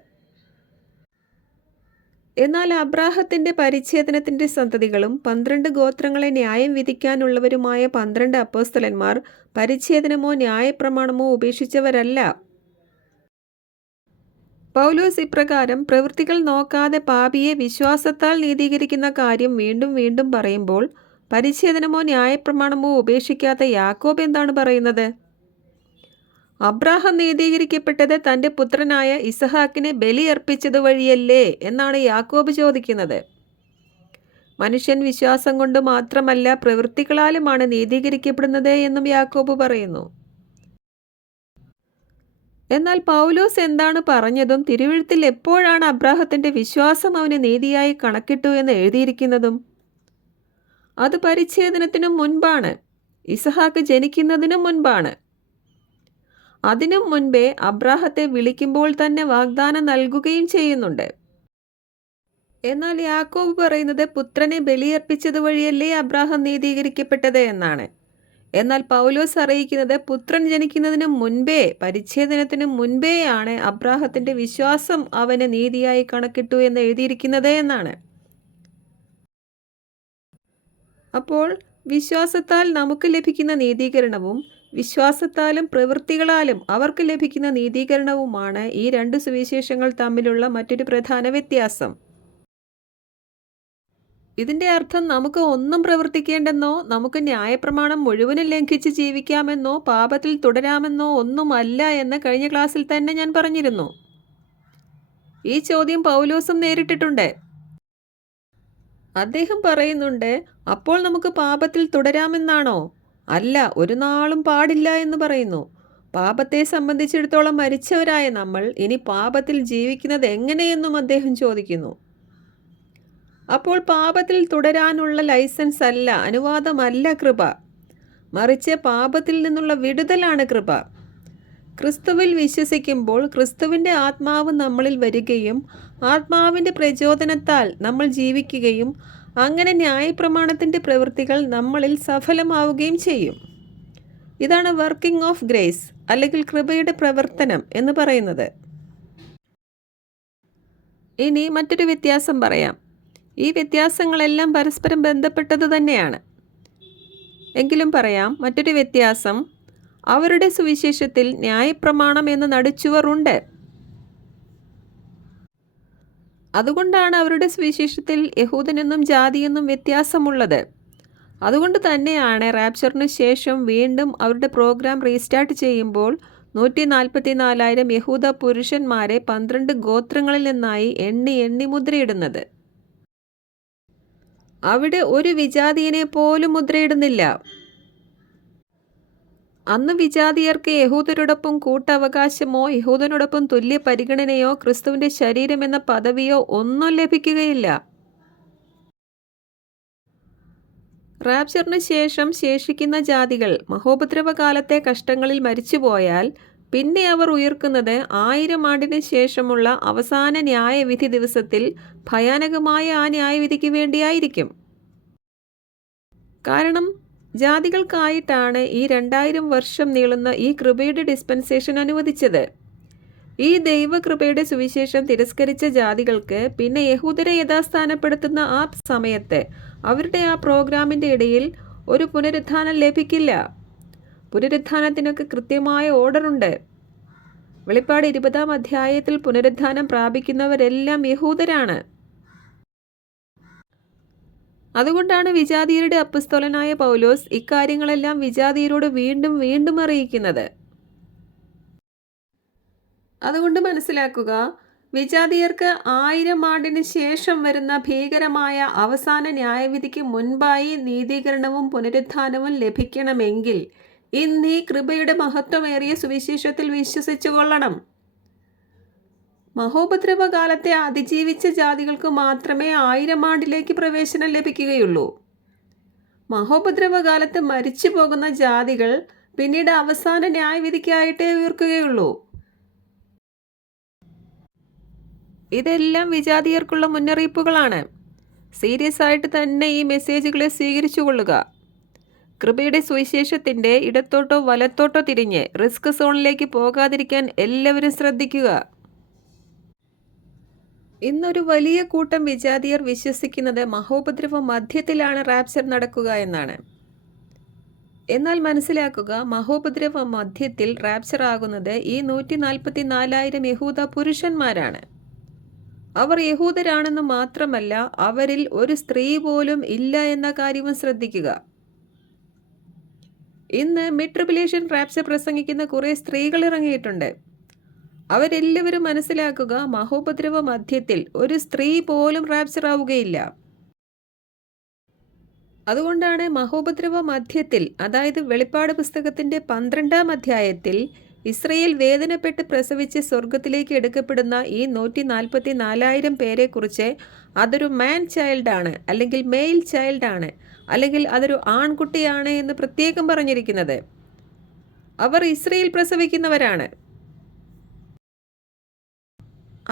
എന്നാൽ അബ്രാഹത്തിൻ്റെ പരിച്ഛേദനത്തിൻ്റെ സന്തതികളും 12 ഗോത്രങ്ങളെ ന്യായം വിധിക്കാനുള്ളവരുമായ 12 അപ്പോസ്തലന്മാർ പരിച്ഛേദനമോ ന്യായപ്രമാണമോ ഉപേക്ഷിച്ചവരല്ല. പൗലോസ് ഇപ്രകാരം പ്രവൃത്തികൾ നോക്കാതെ പാപിയെ വിശ്വാസത്താൽ നീതീകരിക്കുന്ന കാര്യം വീണ്ടും വീണ്ടും പറയുമ്പോൾ പരിച്ഛേദനമോ ന്യായപ്രമാണമോ ഉപേക്ഷിക്കാത്ത യാക്കോബ് എന്താണ് പറയുന്നത്? അബ്രാഹാം നീതീകരിക്കപ്പെട്ടത് തൻ്റെ പുത്രനായ ഇസഹാക്കിനെ ബലിയർപ്പിച്ചത് വഴിയല്ലേ എന്നാണ് യാക്കോബ് ചോദിക്കുന്നത്. മനുഷ്യൻ വിശ്വാസം കൊണ്ട് മാത്രമല്ല പ്രവൃത്തികളാലുമാണ് നീതീകരിക്കപ്പെടുന്നത് എന്നും യാക്കോബ് പറയുന്നു. എന്നാൽ പൗലോസ് എന്താണ് പറഞ്ഞതും തിരുവെഴുത്തിൽ എപ്പോഴാണ് അബ്രാഹത്തിൻ്റെ വിശ്വാസം അവന് നീതിയായി കണക്കിട്ടു എന്ന് എഴുതിയിരിക്കുന്നതും? അത് പരിച്ഛേദനത്തിനും മുൻപാണ്, ഇസഹാക്ക് ജനിക്കുന്നതിനും മുൻപാണ്. അതിനും മുൻപേ അബ്രാഹത്തെ വിളിക്കുമ്പോൾ തന്നെ വാഗ്ദാനം നൽകുകയും ചെയ്യുന്നുണ്ട്. എന്നാൽ യാക്കോബ് പറയുന്നത് പുത്രനെ ബലിയർപ്പിച്ചത് വഴിയല്ലേ അബ്രാഹാം നീതീകരിക്കപ്പെട്ടത് എന്നാണ്. എന്നാൽ പൗലോസ് അറിയിക്കുന്നത് പുത്രൻ ജനിക്കുന്നതിന് മുൻപേ, പരിച്ഛേദനത്തിന് മുൻപേയാണ് അബ്രാഹത്തിൻ്റെ വിശ്വാസം അവന് നീതിയായി കണക്കിട്ടു എന്ന് എഴുതിയിരിക്കുന്നത് എന്നാണ്. അപ്പോൾ വിശ്വാസത്താൽ നമുക്ക് ലഭിക്കുന്ന നീതീകരണവും വിശ്വാസത്താലും പ്രവൃത്തികളാലും അവർക്ക് ലഭിക്കുന്ന നീതീകരണവുമാണ് ഈ രണ്ട് സുവിശേഷങ്ങൾ തമ്മിലുള്ള മറ്റൊരു പ്രധാന വ്യത്യാസം. ഇതിൻ്റെ അർത്ഥം നമുക്ക് ഒന്നും പ്രവർത്തിക്കേണ്ടെന്നോ നമുക്ക് ന്യായപ്രമാണം മുഴുവനും ലംഘിച്ച് ജീവിക്കാമെന്നോ പാപത്തിൽ തുടരാമെന്നോ ഒന്നുമല്ല എന്ന് കഴിഞ്ഞ ക്ലാസ്സിൽ തന്നെ ഞാൻ പറഞ്ഞിരുന്നു. ഈ ചോദ്യം പൗലോസും നേരിട്ടിട്ടുണ്ട്. അദ്ദേഹം പറയുന്നുണ്ട്, അപ്പോൾ നമുക്ക് പാപത്തിൽ തുടരാമെന്നാണോ? അല്ല, ഒരു നാളും പാടില്ല എന്ന് പറയുന്നു. പാപത്തെ സംബന്ധിച്ചിടത്തോളം മരിച്ചവരായ നമ്മൾ ഇനി പാപത്തിൽ ജീവിക്കുന്നത് എങ്ങനെയെന്നും അദ്ദേഹം ചോദിക്കുന്നു. അപ്പോൾ പാപത്തിൽ തുടരാനുള്ള ലൈസൻസ് അല്ല, അനുവാദമല്ല കൃപ, മറിച്ച് പാപത്തിൽ നിന്നുള്ള വിടുതലാണ് കൃപ. ക്രിസ്തുവിൽ വിശ്വസിക്കുമ്പോൾ ക്രിസ്തുവിൻ്റെ ആത്മാവ് നമ്മളിൽ വരികയും ആത്മാവിൻ്റെ പ്രചോദനത്താൽ നമ്മൾ ജീവിക്കുകയും അങ്ങനെ ന്യായപ്രമാണത്തിൻ്റെ പ്രവൃത്തികൾ നമ്മളിൽ സഫലമാവുകയും ചെയ്യും. ഇതാണ് വർക്കിംഗ് ഓഫ് ഗ്രേസ് അല്ലെങ്കിൽ കൃപയുടെ പ്രവർത്തനം എന്ന് പറയുന്നത്. ഇനി മറ്റൊരു വ്യത്യാസം പറയാം. ഈ വ്യത്യാസങ്ങളെല്ലാം പരസ്പരം ബന്ധപ്പെട്ടത് തന്നെയാണ്. എങ്കിലും പറയാം, മറ്റൊരു വ്യത്യാസം, അവരുടെ സുവിശേഷത്തിൽ ന്യായപ്രമാണം എന്ന് നടിച്ചുവർ ഉണ്ട്. അതുകൊണ്ടാണ് അവരുടെ സുവിശേഷത്തിൽ യഹൂദനെന്നും ജാതിയെന്നും വ്യത്യാസമുള്ളത്. അതുകൊണ്ട് തന്നെയാണ് റാപ്ചറിന് ശേഷം വീണ്ടും അവരുടെ പ്രോഗ്രാം റീസ്റ്റാർട്ട് ചെയ്യുമ്പോൾ 144,000 യഹൂദ പുരുഷന്മാരെ 12 ഗോത്രങ്ങളിൽ നിന്നായി എണ്ണി മുദ്രയിടുന്നത്. അവിടെ ഒരു വിജാതീയനെ പോലും മുദ്രയിടുന്നില്ല. അന്ന് വിജാതീയർക്ക് യഹൂദരോടൊപ്പം കൂട്ടവകാശമോ യഹൂദനോടൊപ്പം തുല്യ പരിഗണനയോ ക്രിസ്തുവിൻ്റെ ശരീരമെന്ന പദവിയോ ഒന്നും ലഭിക്കുകയില്ല. റാപ്ചറിന് ശേഷം ശേഷിക്കുന്ന ജാതികൾ മഹോപദ്രവകാലത്തെ കഷ്ടങ്ങളിൽ മരിച്ചുപോയാൽ പിന്നെ അവർ ഉയർക്കുന്നത് 1000 ആണ്ടിന് ശേഷമുള്ള അവസാന ന്യായവിധി ദിവസത്തിൽ ഭയാനകമായ ആ ന്യായവിധിക്ക് വേണ്ടിയായിരിക്കും. കാരണം ജാതികൾക്കായിട്ടാണ് ഈ 2000 വർഷം നീളുന്ന ഈ കൃപയുടെ ഡിസ്പെൻസേഷൻ അനുവദിച്ചത്. ഈ ദൈവകൃപയുടെ സുവിശേഷം തിരസ്കരിച്ച ജാതികൾക്ക് പിന്നെ യഹൂദരെ യഥാസ്ഥാനപ്പെടുത്തുന്ന ആ സമയത്ത് അവരുടെ ആ പ്രോഗ്രാമിൻ്റെ ഇടയിൽ ഒരു പുനരുത്ഥാനം ലഭിക്കില്ല. പുനരുത്ഥാനത്തിനൊക്കെ കൃത്യമായ ഓർഡറുണ്ട്. വെളിപ്പാട് 20-ാം അധ്യായത്തിൽ പുനരുത്ഥാനം പ്രാപിക്കുന്നവരെല്ലാം യഹൂദരാണ്. അതുകൊണ്ടാണ് വിജാതീയരുടെ അപ്പസ്തോലനായ പൗലോസ് ഇക്കാര്യങ്ങളെല്ലാം വിജാതീയരോട് വീണ്ടും വീണ്ടും അറിയിക്കുന്നത്. അതുകൊണ്ട് മനസ്സിലാക്കുക, വിജാതീയർക്ക് 1000 ആണ്ടിന് ശേഷം വരുന്ന ഭീകരമായ അവസാന ന്യായവിധിക്ക് മുൻപായി നീതീകരണവും പുനരുത്ഥാനവും ലഭിക്കണമെങ്കിൽ ഇന്ന് ഈ കൃപയുടെ മഹത്വമേറിയ സുവിശേഷത്തിൽ വിശ്വസിച്ചു കൊള്ളണം. മഹോപദ്രവകാലത്തെ അതിജീവിച്ച ജാതികൾക്ക് മാത്രമേ 1000 ആണ്ടിലേക്ക് പ്രവേശനം ലഭിക്കുകയുള്ളൂ. മഹോപദ്രവകാലത്ത് മരിച്ചു പോകുന്ന ജാതികൾ പിന്നീട് അവസാന ന്യായവിധിക്കായിട്ടേ ഉയർക്കുകയുള്ളൂ. ഇതെല്ലാം വിജാതീയർക്കുള്ള മുന്നറിയിപ്പുകളാണ്. സീരിയസ് ആയിട്ട് തന്നെ ഈ മെസ്സേജുകളെ സ്വീകരിച്ചു കൊള്ളുക. കൃപയുടെ സുവിശേഷത്തിൻ്റെ ഇടത്തോട്ടോ വലത്തോട്ടോ തിരിഞ്ഞ് റിസ്ക് സോണിലേക്ക് പോകാതിരിക്കാൻ എല്ലാവരും ശ്രദ്ധിക്കുക. ഇന്നൊരു വലിയ കൂട്ടം വിജാതീയർ വിശ്വസിക്കുന്നത് മഹോപദ്രവ മധ്യത്തിലാണ് റാപ്ചർ നടക്കുക എന്നാണ്. എന്നാൽ മനസ്സിലാക്കുക, മഹോപദ്രവ മധ്യത്തിൽ റാപ്ചർ ആകുന്നത് ഈ 144,000 യഹൂദ പുരുഷന്മാരാണ്. അവർ യഹൂദരാണെന്ന് മാത്രമല്ല, അവരിൽ ഒരു സ്ത്രീ പോലും ഇല്ല എന്ന കാര്യവും ശ്രദ്ധിക്കുക. ഇന്ന് മിഡ് ട്രിബുലേഷൻ റാപ്ചർ പ്രസംഗിക്കുന്ന കുറേ സ്ത്രീകൾ ഇറങ്ങിയിട്ടുണ്ട്. അവരെല്ലാവരും മനസ്സിലാക്കുക, മഹോപദ്രവ മധ്യത്തിൽ ഒരു സ്ത്രീ പോലും റാപ്ചർ ആവുകയില്ല. അതുകൊണ്ടാണ് മഹോപദ്രവ മധ്യത്തിൽ, അതായത് വെളിപ്പാട് പുസ്തകത്തിൻ്റെ 12-ാം അധ്യായത്തിൽ ഇസ്രയേൽ വേദനപ്പെട്ട് പ്രസവിച്ച് സ്വർഗത്തിലേക്ക് എടുക്കപ്പെടുന്ന ഈ 144,000 പേരെക്കുറിച്ച് അതൊരു മാൻ ചൈൽഡാണ്, അല്ലെങ്കിൽ മെയിൽ ചൈൽഡാണ്, അല്ലെങ്കിൽ അതൊരു ആൺകുട്ടിയാണ് എന്ന് പ്രത്യേകം പറഞ്ഞിരിക്കുന്നത്. അവർ ഇസ്രയേൽ പ്രസവിക്കുന്നവരാണ്.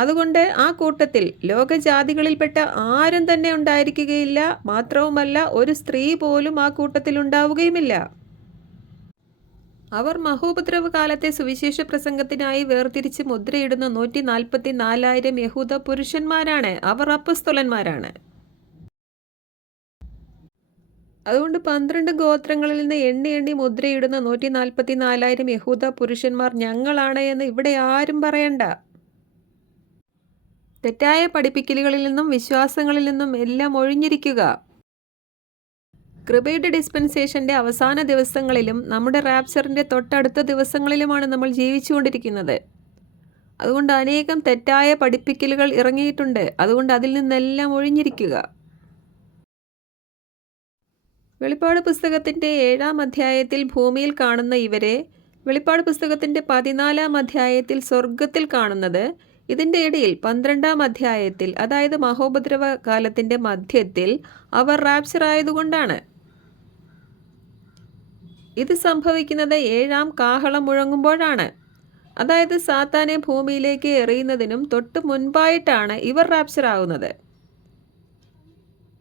അതുകൊണ്ട് ആ കൂട്ടത്തിൽ ലോകജാതികളിൽപ്പെട്ട ആരും തന്നെ ഉണ്ടായിരിക്കുകയില്ല. മാത്രവുമല്ല, ഒരു സ്ത്രീ പോലും ആ കൂട്ടത്തിൽ ഉണ്ടാവുകയുമില്ല. അവർ മഹോപദ്രവ കാലത്തെ സുവിശേഷ പ്രസംഗത്തിനായി വേർതിരിച്ച് മുദ്രയിടുന്ന 144,000 യഹൂദ പുരുഷന്മാരാണ്. അവർ അപ്പസ്തോലന്മാരാണ്. അതുകൊണ്ട് 12 ഗോത്രങ്ങളിൽ നിന്ന് എണ്ണി എണ്ണി മുദ്രയിടുന്ന 144,000 യഹൂദ പുരുഷന്മാർ ഞങ്ങളാണ് എന്ന് ഇവിടെ ആരും പറയണ്ട. തെറ്റായ പഠിപ്പിക്കലുകളിൽ നിന്നും വിശ്വാസങ്ങളിൽ നിന്നും എല്ലാം ഒഴിഞ്ഞിരിക്കുക. കൃപയുടെ ഡിസ്പെൻസേഷൻ്റെ അവസാന ദിവസങ്ങളിലും നമ്മുടെ റാപ്ചറിൻ്റെ തൊട്ടടുത്ത ദിവസങ്ങളിലുമാണ് നമ്മൾ ജീവിച്ചുകൊണ്ടിരിക്കുന്നത്. അതുകൊണ്ട് അനേകം തെറ്റായ പഠിപ്പിക്കലുകൾ ഇറങ്ങിയിട്ടുണ്ട്. അതുകൊണ്ട് അതിൽ നിന്നെല്ലാം ഒഴിഞ്ഞിരിക്കുക. വെളിപ്പാട് പുസ്തകത്തിൻ്റെ 7-ാം അധ്യായത്തിൽ ഭൂമിയിൽ കാണുന്ന ഇവരെ വെളിപ്പാട് പുസ്തകത്തിൻ്റെ 14-ാം അധ്യായത്തിൽ സ്വർഗത്തിൽ കാണുന്നത് ഇതിൻ്റെ ഇടയിൽ 12-ാം അധ്യായത്തിൽ, അതായത് മഹോപദ്രവ കാലത്തിൻ്റെ മധ്യത്തിൽ അവർ റാപ്ചർ ആയതുകൊണ്ടാണ്. ഇത് സംഭവിക്കുന്നത് 7-ാം കാഹളം മുഴങ്ങുമ്പോഴാണ്. അതായത് സാത്താനെ ഭൂമിയിലേക്ക് എറിയുന്നതിനും തൊട്ട് മുൻപായിട്ടാണ് ഇവർ റാപ്ചർ ആകുന്നത്.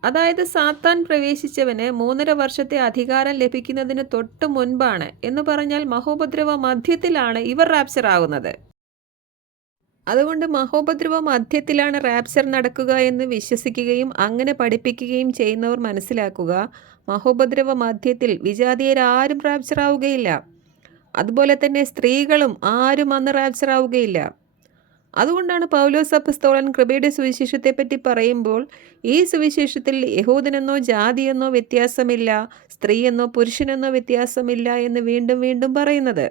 അതായത് സാത്താൻ പ്രവേശിച്ചവന് 3.5 വർഷത്തെ അധികാരം ലഭിക്കുന്നതിന് തൊട്ട് മുൻപാണ്. എന്ന് പറഞ്ഞാൽ മഹോപദ്രവ മധ്യത്തിലാണ് ഇവർ റാപ്ചർ ആകുന്നത്. അതുകൊണ്ട് മഹോപദ്രവ മധ്യത്തിലാണ് റാപ്ചർ നടക്കുക എന്ന് വിശ്വസിക്കുകയും അങ്ങനെ പഠിപ്പിക്കുകയും ചെയ്യുന്നവർ മനസ്സിലാക്കുക, മഹോപദ്രവ മധ്യത്തിൽ വിജാതീയരാരും റാപ്ചർ ആവുകയില്ല. അതുപോലെ തന്നെ സ്ത്രീകളും ആരും അന്ന് റാപ്ചർ ആവുകയില്ല. അതുകൊണ്ടാണ് പൗലോസ് അപ്പസ്തോലൻ കൃപയുടെ സുവിശേഷത്തെപ്പറ്റി പറയുമ്പോൾ ഈ സുവിശേഷത്തിൽ യഹൂദനെന്നോ ജാതിയെന്നോ വ്യത്യാസമില്ല, സ്ത്രീയെന്നോ പുരുഷനെന്നോ വ്യത്യാസമില്ല എന്ന് വീണ്ടും വീണ്ടും പറയുന്നത്.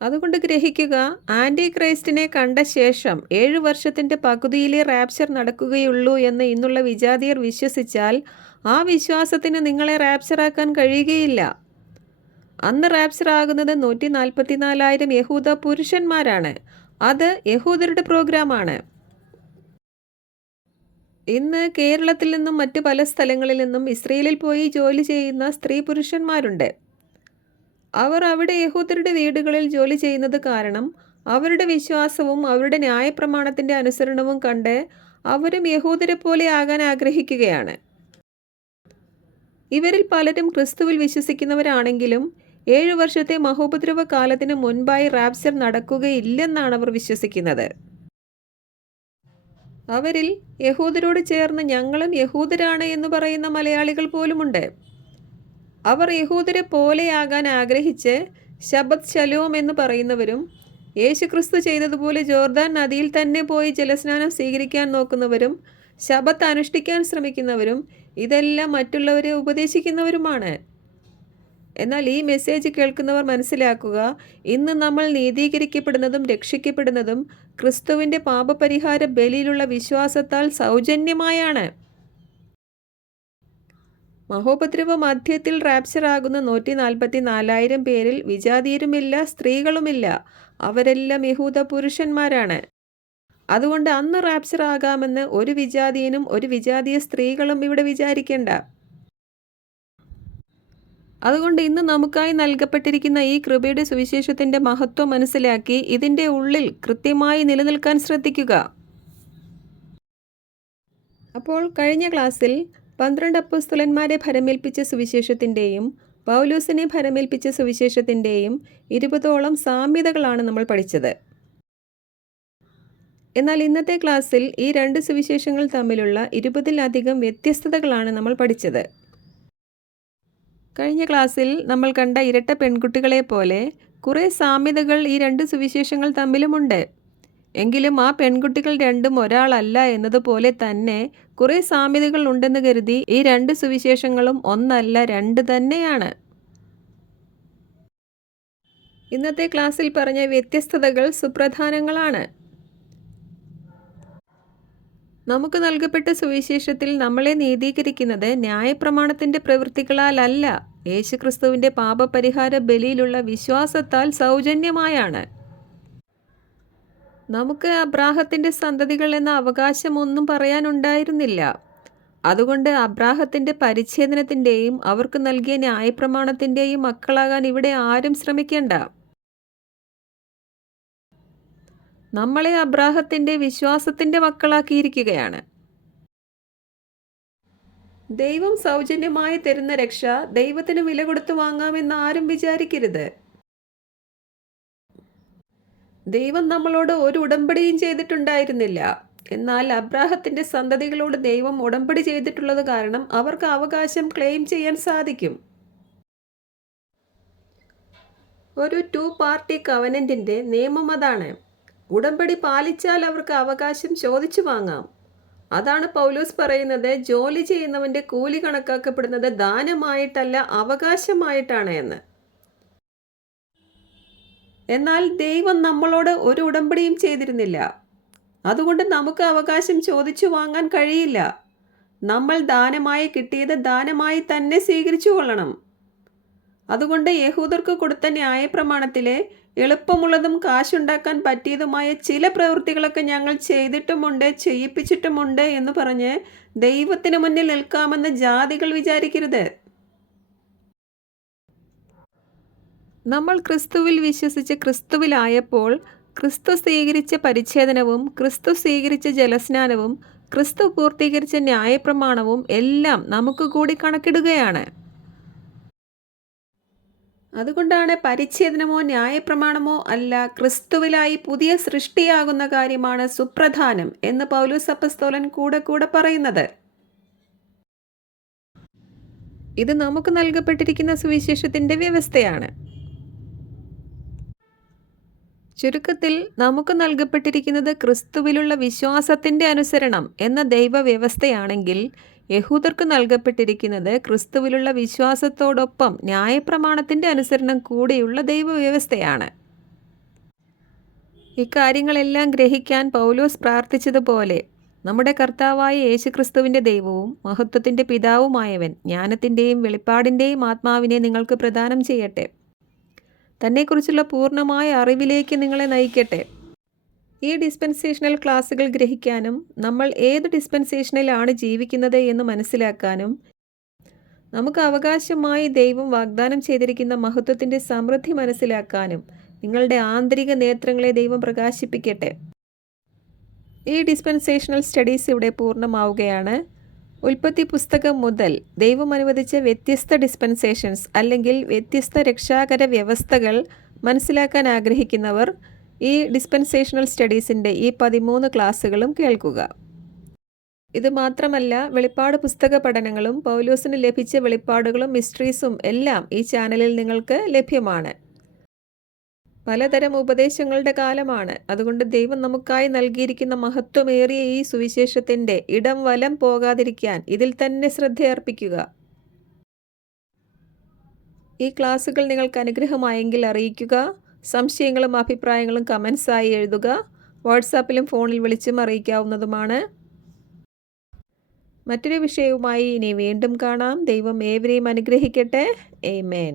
അതുകൊണ്ട് ഗ്രഹിക്കുക, ആൻറ്റി ക്രൈസ്റ്റിനെ കണ്ട ശേഷം 7 വർഷത്തിൻ്റെ പകുതിയിലെ റാപ്ചർ നടക്കുകയുള്ളൂ എന്ന് ഇന്നുള്ള വിജാതിയർ വിശ്വസിച്ചാൽ ആ വിശ്വാസത്തിന് നിങ്ങളെ റാപ്ചറാക്കാൻ കഴിയുകയില്ല. അന്ന് റാപ്ചർ ആകുന്നത് 144,000 യഹൂദ പുരുഷന്മാരാണ്. അത് യഹൂദരുടെ പ്രോഗ്രാമാണ്. ഇന്ന് കേരളത്തിൽ നിന്നും മറ്റു പല സ്ഥലങ്ങളിൽ നിന്നും ഇസ്രയേലിൽ പോയി ജോലി ചെയ്യുന്ന സ്ത്രീ പുരുഷന്മാരുണ്ട്. അവർ അവിടെ യഹൂദരുടെ വീടുകളിൽ ജോലി ചെയ്യുന്നത് കാരണം അവരുടെ വിശ്വാസവും അവരുടെ ന്യായപ്രമാണത്തിൻ്റെ അനുസരണവും കണ്ട് അവരും യഹൂദരെ പോലെ ആകാൻ ആഗ്രഹിക്കുകയാണ്. ഇവരിൽ പലരും ക്രിസ്തുവിൽ വിശ്വസിക്കുന്നവരാണെങ്കിലും 7 വർഷത്തെ മഹോപദ്രവ കാലത്തിന് മുൻപായി റാപ്ചർ നടക്കുകയില്ലെന്നാണ് അവർ വിശ്വസിക്കുന്നത്. അവരിൽ യഹൂദരോട് ചേർന്ന് ഞങ്ങളും യഹൂദരാണ് എന്ന് പറയുന്ന മലയാളികൾ പോലുമുണ്ട്. അവർ യഹൂദരെ പോലെയാകാൻ ആഗ്രഹിച്ച് ശബത്ത് ശലോം എന്ന് പറയുന്നവരും യേശുക്രിസ്തു ചെയ്തതുപോലെ ജോർദാൻ നദിയിൽ തന്നെ പോയി ജലസ്നാനം സ്വീകരിക്കാൻ നോക്കുന്നവരും ശബത്ത് അനുഷ്ഠിക്കാൻ ശ്രമിക്കുന്നവരും ഇതെല്ലാം മറ്റുള്ളവരെ ഉപദേശിക്കുന്നവരുമാണ്. എന്നാൽ ഈ മെസ്സേജ് കേൾക്കുന്നവർ മനസ്സിലാക്കുക, ഇന്ന് നമ്മൾ നീതീകരിക്കപ്പെടുന്നതും രക്ഷിക്കപ്പെടുന്നതും ക്രിസ്തുവിൻ്റെ പാപപരിഹാര ബലിയിലുള്ള വിശ്വാസത്താൽ സൗജന്യമായാണ്. മഹോപദ്രവ മധ്യത്തിൽ റാപ്ചർ ആകുന്ന 144,000 പേരിൽ വിജാതീയരുമില്ല, സ്ത്രീകളുമില്ല. അവരെല്ലാം യഹൂദ പുരുഷന്മാരാണ്. അതുകൊണ്ട് അന്ന് റാപ്ചർ ആകാമെന്ന് ഒരു വിജാതീയനും ഒരു വിജാതീയ സ്ത്രീകളും ഇവിടെ വിചാരിക്കേണ്ട. അതുകൊണ്ട് ഇന്ന് നമുക്കായി നൽകപ്പെട്ടിരിക്കുന്ന ഈ കൃപയുടെ സുവിശേഷത്തിൻ്റെ മഹത്വം മനസ്സിലാക്കി ഇതിൻ്റെ ഉള്ളിൽ കൃത്യമായി നിലനിൽക്കാൻ ശ്രദ്ധിക്കുക. അപ്പോൾ കഴിഞ്ഞ ക്ലാസ്സിൽ 12 അപ്പോസ്തലന്മാരെ ഭരമേൽപ്പിച്ച സുവിശേഷത്തിൻ്റെയും പൗലോസിനെ ഭരമേൽപ്പിച്ച സുവിശേഷത്തിൻ്റെയും 20ഓളം സാമ്യതകളാണ് നമ്മൾ പഠിച്ചത്. എന്നാൽ ഇന്നത്തെ ക്ലാസ്സിൽ ഈ 2 സുവിശേഷങ്ങൾ തമ്മിലുള്ള 20-ലധികം വ്യത്യസ്തതകളാണ് നമ്മൾ പഠിച്ചത്. കഴിഞ്ഞ ക്ലാസ്സിൽ നമ്മൾ കണ്ട ഇരട്ട പെൺകുട്ടികളെ പോലെ കുറേ സാമ്യതകൾ ഈ രണ്ട് സുവിശേഷങ്ങൾ തമ്മിലുമുണ്ട്. എങ്കിലും ആ പെൺകുട്ടികൾ രണ്ടും ഒരാളല്ല എന്നതുപോലെ തന്നെ കുറേ സാമ്യതകൾ ഉണ്ടെന്ന് കരുതി ഈ രണ്ട് സുവിശേഷങ്ങളും ഒന്നല്ല, രണ്ട് തന്നെയാണ്. ഇന്നത്തെ ക്ലാസ്സിൽ പറഞ്ഞ വ്യത്യസ്തതകൾ സുപ്രധാനങ്ങളാണ്. നമുക്ക് നൽകപ്പെട്ട സുവിശേഷത്തിൽ നമ്മളെ നീതീകരിക്കുന്നത് ന്യായപ്രമാണത്തിൻ്റെ പ്രവൃത്തികളാലല്ല, യേശുക്രിസ്തുവിൻ്റെ പാപപരിഹാര ബലിയിലുള്ള വിശ്വാസത്താൽ സൗജന്യമായാണ്. നമുക്ക് അബ്രാഹത്തിൻ്റെ സന്തതികൾ എന്ന അവകാശമൊന്നും പറയാനുണ്ടായിരുന്നില്ല. അതുകൊണ്ട് അബ്രാഹത്തിൻ്റെ പരിച്ഛേദനത്തിൻ്റെയും അവർക്ക് നൽകിയ ന്യായപ്രമാണത്തിൻ്റെയും മക്കളാകാൻ ഇവിടെ ആരും ശ്രമിക്കേണ്ട. നമ്മളെ അബ്രാഹത്തിൻ്റെ വിശ്വാസത്തിൻ്റെ മക്കളാക്കിയിരിക്കുകയാണ്. ദൈവം സൗജന്യമായി തരുന്ന രക്ഷ ദൈവത്തിന് വില കൊടുത്തു വാങ്ങാമെന്ന് ആരും വിചാരിക്കരുത്. ദൈവം നമ്മളോട് ഒരു ഉടമ്പടിയും ചെയ്തിട്ടുണ്ടായിരുന്നില്ല. എന്നാൽ അബ്രാഹത്തിൻ്റെ സന്തതികളോട് ദൈവം ഉടമ്പടി ചെയ്തിട്ടുള്ളത് കാരണം അവർക്ക് അവകാശം ക്ലെയിം ചെയ്യാൻ സാധിക്കും. ഒരു 2 പാർട്ടി കവനന്റിൻ്റെ നിയമം അതാണ്. ഉടമ്പടി പാലിച്ചാൽ അവർക്ക് അവകാശം ചോദിച്ചു വാങ്ങാം. അതാണ് പൗലോസ് പറയുന്നത്, ജോലി ചെയ്യുന്നവൻ്റെ കൂലി കണക്കാക്കപ്പെടുന്നത് ദാനമായിട്ടല്ല അവകാശമായിട്ടാണ് എന്ന്. എന്നാൽ ദൈവം നമ്മളോട് ഒരു ഉടമ്പടിയും ചെയ്തിരുന്നില്ല. അതുകൊണ്ട് നമുക്ക് അവകാശം ചോദിച്ചു വാങ്ങാൻ കഴിയില്ല. നമ്മൾ ദാനമായി കിട്ടിയത് ദാനമായി തന്നെ സ്വീകരിച്ചു കൊള്ളണം. അതുകൊണ്ട് യഹൂദർക്ക് കൊടുത്ത ന്യായപ്രമാണത്തിലെ എളുപ്പമുള്ളതും കാശുണ്ടാക്കാൻ പറ്റിയതുമായ ചില പ്രവൃത്തികളൊക്കെ ഞങ്ങൾ ചെയ്തിട്ടുമുണ്ട്, ചെയ്യിപ്പിച്ചിട്ടുമുണ്ട് എന്ന് പറഞ്ഞ് ദൈവത്തിന് മുന്നിൽ നിൽക്കാമെന്ന് ജാതികൾ വിചാരിക്കരുത്. നമ്മൾ ക്രിസ്തുവിൽ വിശ്വസിച്ച് ക്രിസ്തുവിലായപ്പോൾ ക്രിസ്തു സ്വീകരിച്ച പരിച്ഛേദനവും ക്രിസ്തു സ്വീകരിച്ച ജലസ്നാനവും ക്രിസ്തു പൂർത്തീകരിച്ച ന്യായപ്രമാണവും എല്ലാം നമുക്ക് കൂടി കണക്കിടുകയാണ്. അതുകൊണ്ടാണ് പരിച്ഛേദനമോ ന്യായപ്രമാണമോ അല്ല, ക്രിസ്തുവിലായി പുതിയ സൃഷ്ടിയാകുന്ന കാര്യമാണ് സുപ്രധാനം എന്ന് പൗലോസ് അപ്പസ്തോലൻ കൂടെ കൂടെ പറയുന്നത്. ഇത് നമുക്ക് നൽകപ്പെട്ടിരിക്കുന്ന സുവിശേഷത്തിൻ്റെ വ്യവസ്ഥയാണ്. ചുരുക്കത്തിൽ നമുക്ക് നൽകപ്പെട്ടിരിക്കുന്നത് ക്രിസ്തുവിലുള്ള വിശ്വാസത്തിൻ്റെ അനുസരണം എന്ന ദൈവവ്യവസ്ഥയാണെങ്കിൽ, യഹൂദർക്ക് നൽകപ്പെട്ടിരിക്കുന്നത് ക്രിസ്തുവിലുള്ള വിശ്വാസത്തോടൊപ്പം ന്യായപ്രമാണത്തിൻ്റെ അനുസരണം കൂടെയുള്ള ദൈവവ്യവസ്ഥയാണ്. ഇക്കാര്യങ്ങളെല്ലാം ഗ്രഹിക്കാൻ പൗലോസ് പ്രാർത്ഥിച്ചതുപോലെ നമ്മുടെ കർത്താവായ യേശുക്രിസ്തുവിൻ്റെ ദൈവവും മഹത്വത്തിൻ്റെ പിതാവുമായവൻ ജ്ഞാനത്തിൻ്റെയും വെളിപ്പാടിൻ്റെയും ആത്മാവിനെ നിങ്ങൾക്ക് പ്രദാനം ചെയ്യട്ടെ. തന്നെക്കുറിച്ചുള്ള പൂർണ്ണമായ അറിവിലേക്ക് നിങ്ങളെ നയിക്കട്ടെ. ഈ ഡിസ്പെൻസേഷണൽ ക്ലാസ്സുകൾ ഗ്രഹിക്കാനും നമ്മൾ ഏത് ഡിസ്പെൻസേഷനിലാണ് ജീവിക്കുന്നത് എന്ന് മനസ്സിലാക്കാനും നമുക്ക് അവകാശമായി ദൈവം വാഗ്ദാനം ചെയ്തിരിക്കുന്ന മഹത്വത്തിൻ്റെ സമൃദ്ധി മനസ്സിലാക്കാനും നിങ്ങളുടെ ആന്തരിക നേത്രങ്ങളെ ദൈവം പ്രകാശിപ്പിക്കട്ടെ. ഈ ഡിസ്പെൻസേഷണൽ സ്റ്റഡീസ് ഇവിടെ പൂർണ്ണമാവുകയാണ്. ഉൽപ്പത്തി പുസ്തകം മുതൽ ദൈവം അനുവദിച്ച വ്യത്യസ്ത ഡിസ്പെൻസേഷൻസ് അല്ലെങ്കിൽ വ്യത്യസ്ത രക്ഷാകര വ്യവസ്ഥകൾ മനസ്സിലാക്കാൻ ആഗ്രഹിക്കുന്നവർ ഈ ഡിസ്പെൻസേഷണൽ സ്റ്റഡീസിൻ്റെ ഈ 13 ക്ലാസ്സുകളും കേൾക്കുക. ഇത് മാത്രമല്ല, വെളിപ്പാട് പുസ്തക പഠനങ്ങളും പൗലോസിന് ലഭിച്ച വെളിപ്പാടുകളും മിസ്റ്ററീസും എല്ലാം ഈ ചാനലിൽ നിങ്ങൾക്ക് ലഭ്യമാണ്. പലതരം ഉപദേശങ്ങളുടെ കാലമാണ്. അതുകൊണ്ട് ദൈവം നമുക്കായി നൽകിയിരിക്കുന്ന മഹത്വമേറിയ ഈ സുവിശേഷത്തിൻ്റെ ഇടം വലം പോകാതിരിക്കാൻ ഇതിൽ തന്നെ ശ്രദ്ധയർപ്പിക്കുക. ഈ ക്ലാസ്സുകൾ നിങ്ങൾക്ക് അനുഗ്രഹമായെങ്കിൽ അറിയിക്കുക. സംശയങ്ങളും അഭിപ്രായങ്ങളും കമൻസായി എഴുതുക. വാട്സാപ്പിലും ഫോണിൽ വിളിച്ചും അറിയിക്കാവുന്നതുമാണ്. മറ്റൊരു വിഷയവുമായി ഇനി വീണ്ടും കാണാം. ദൈവം ഏവരെയും അനുഗ്രഹിക്കട്ടെ. ആമേൻ.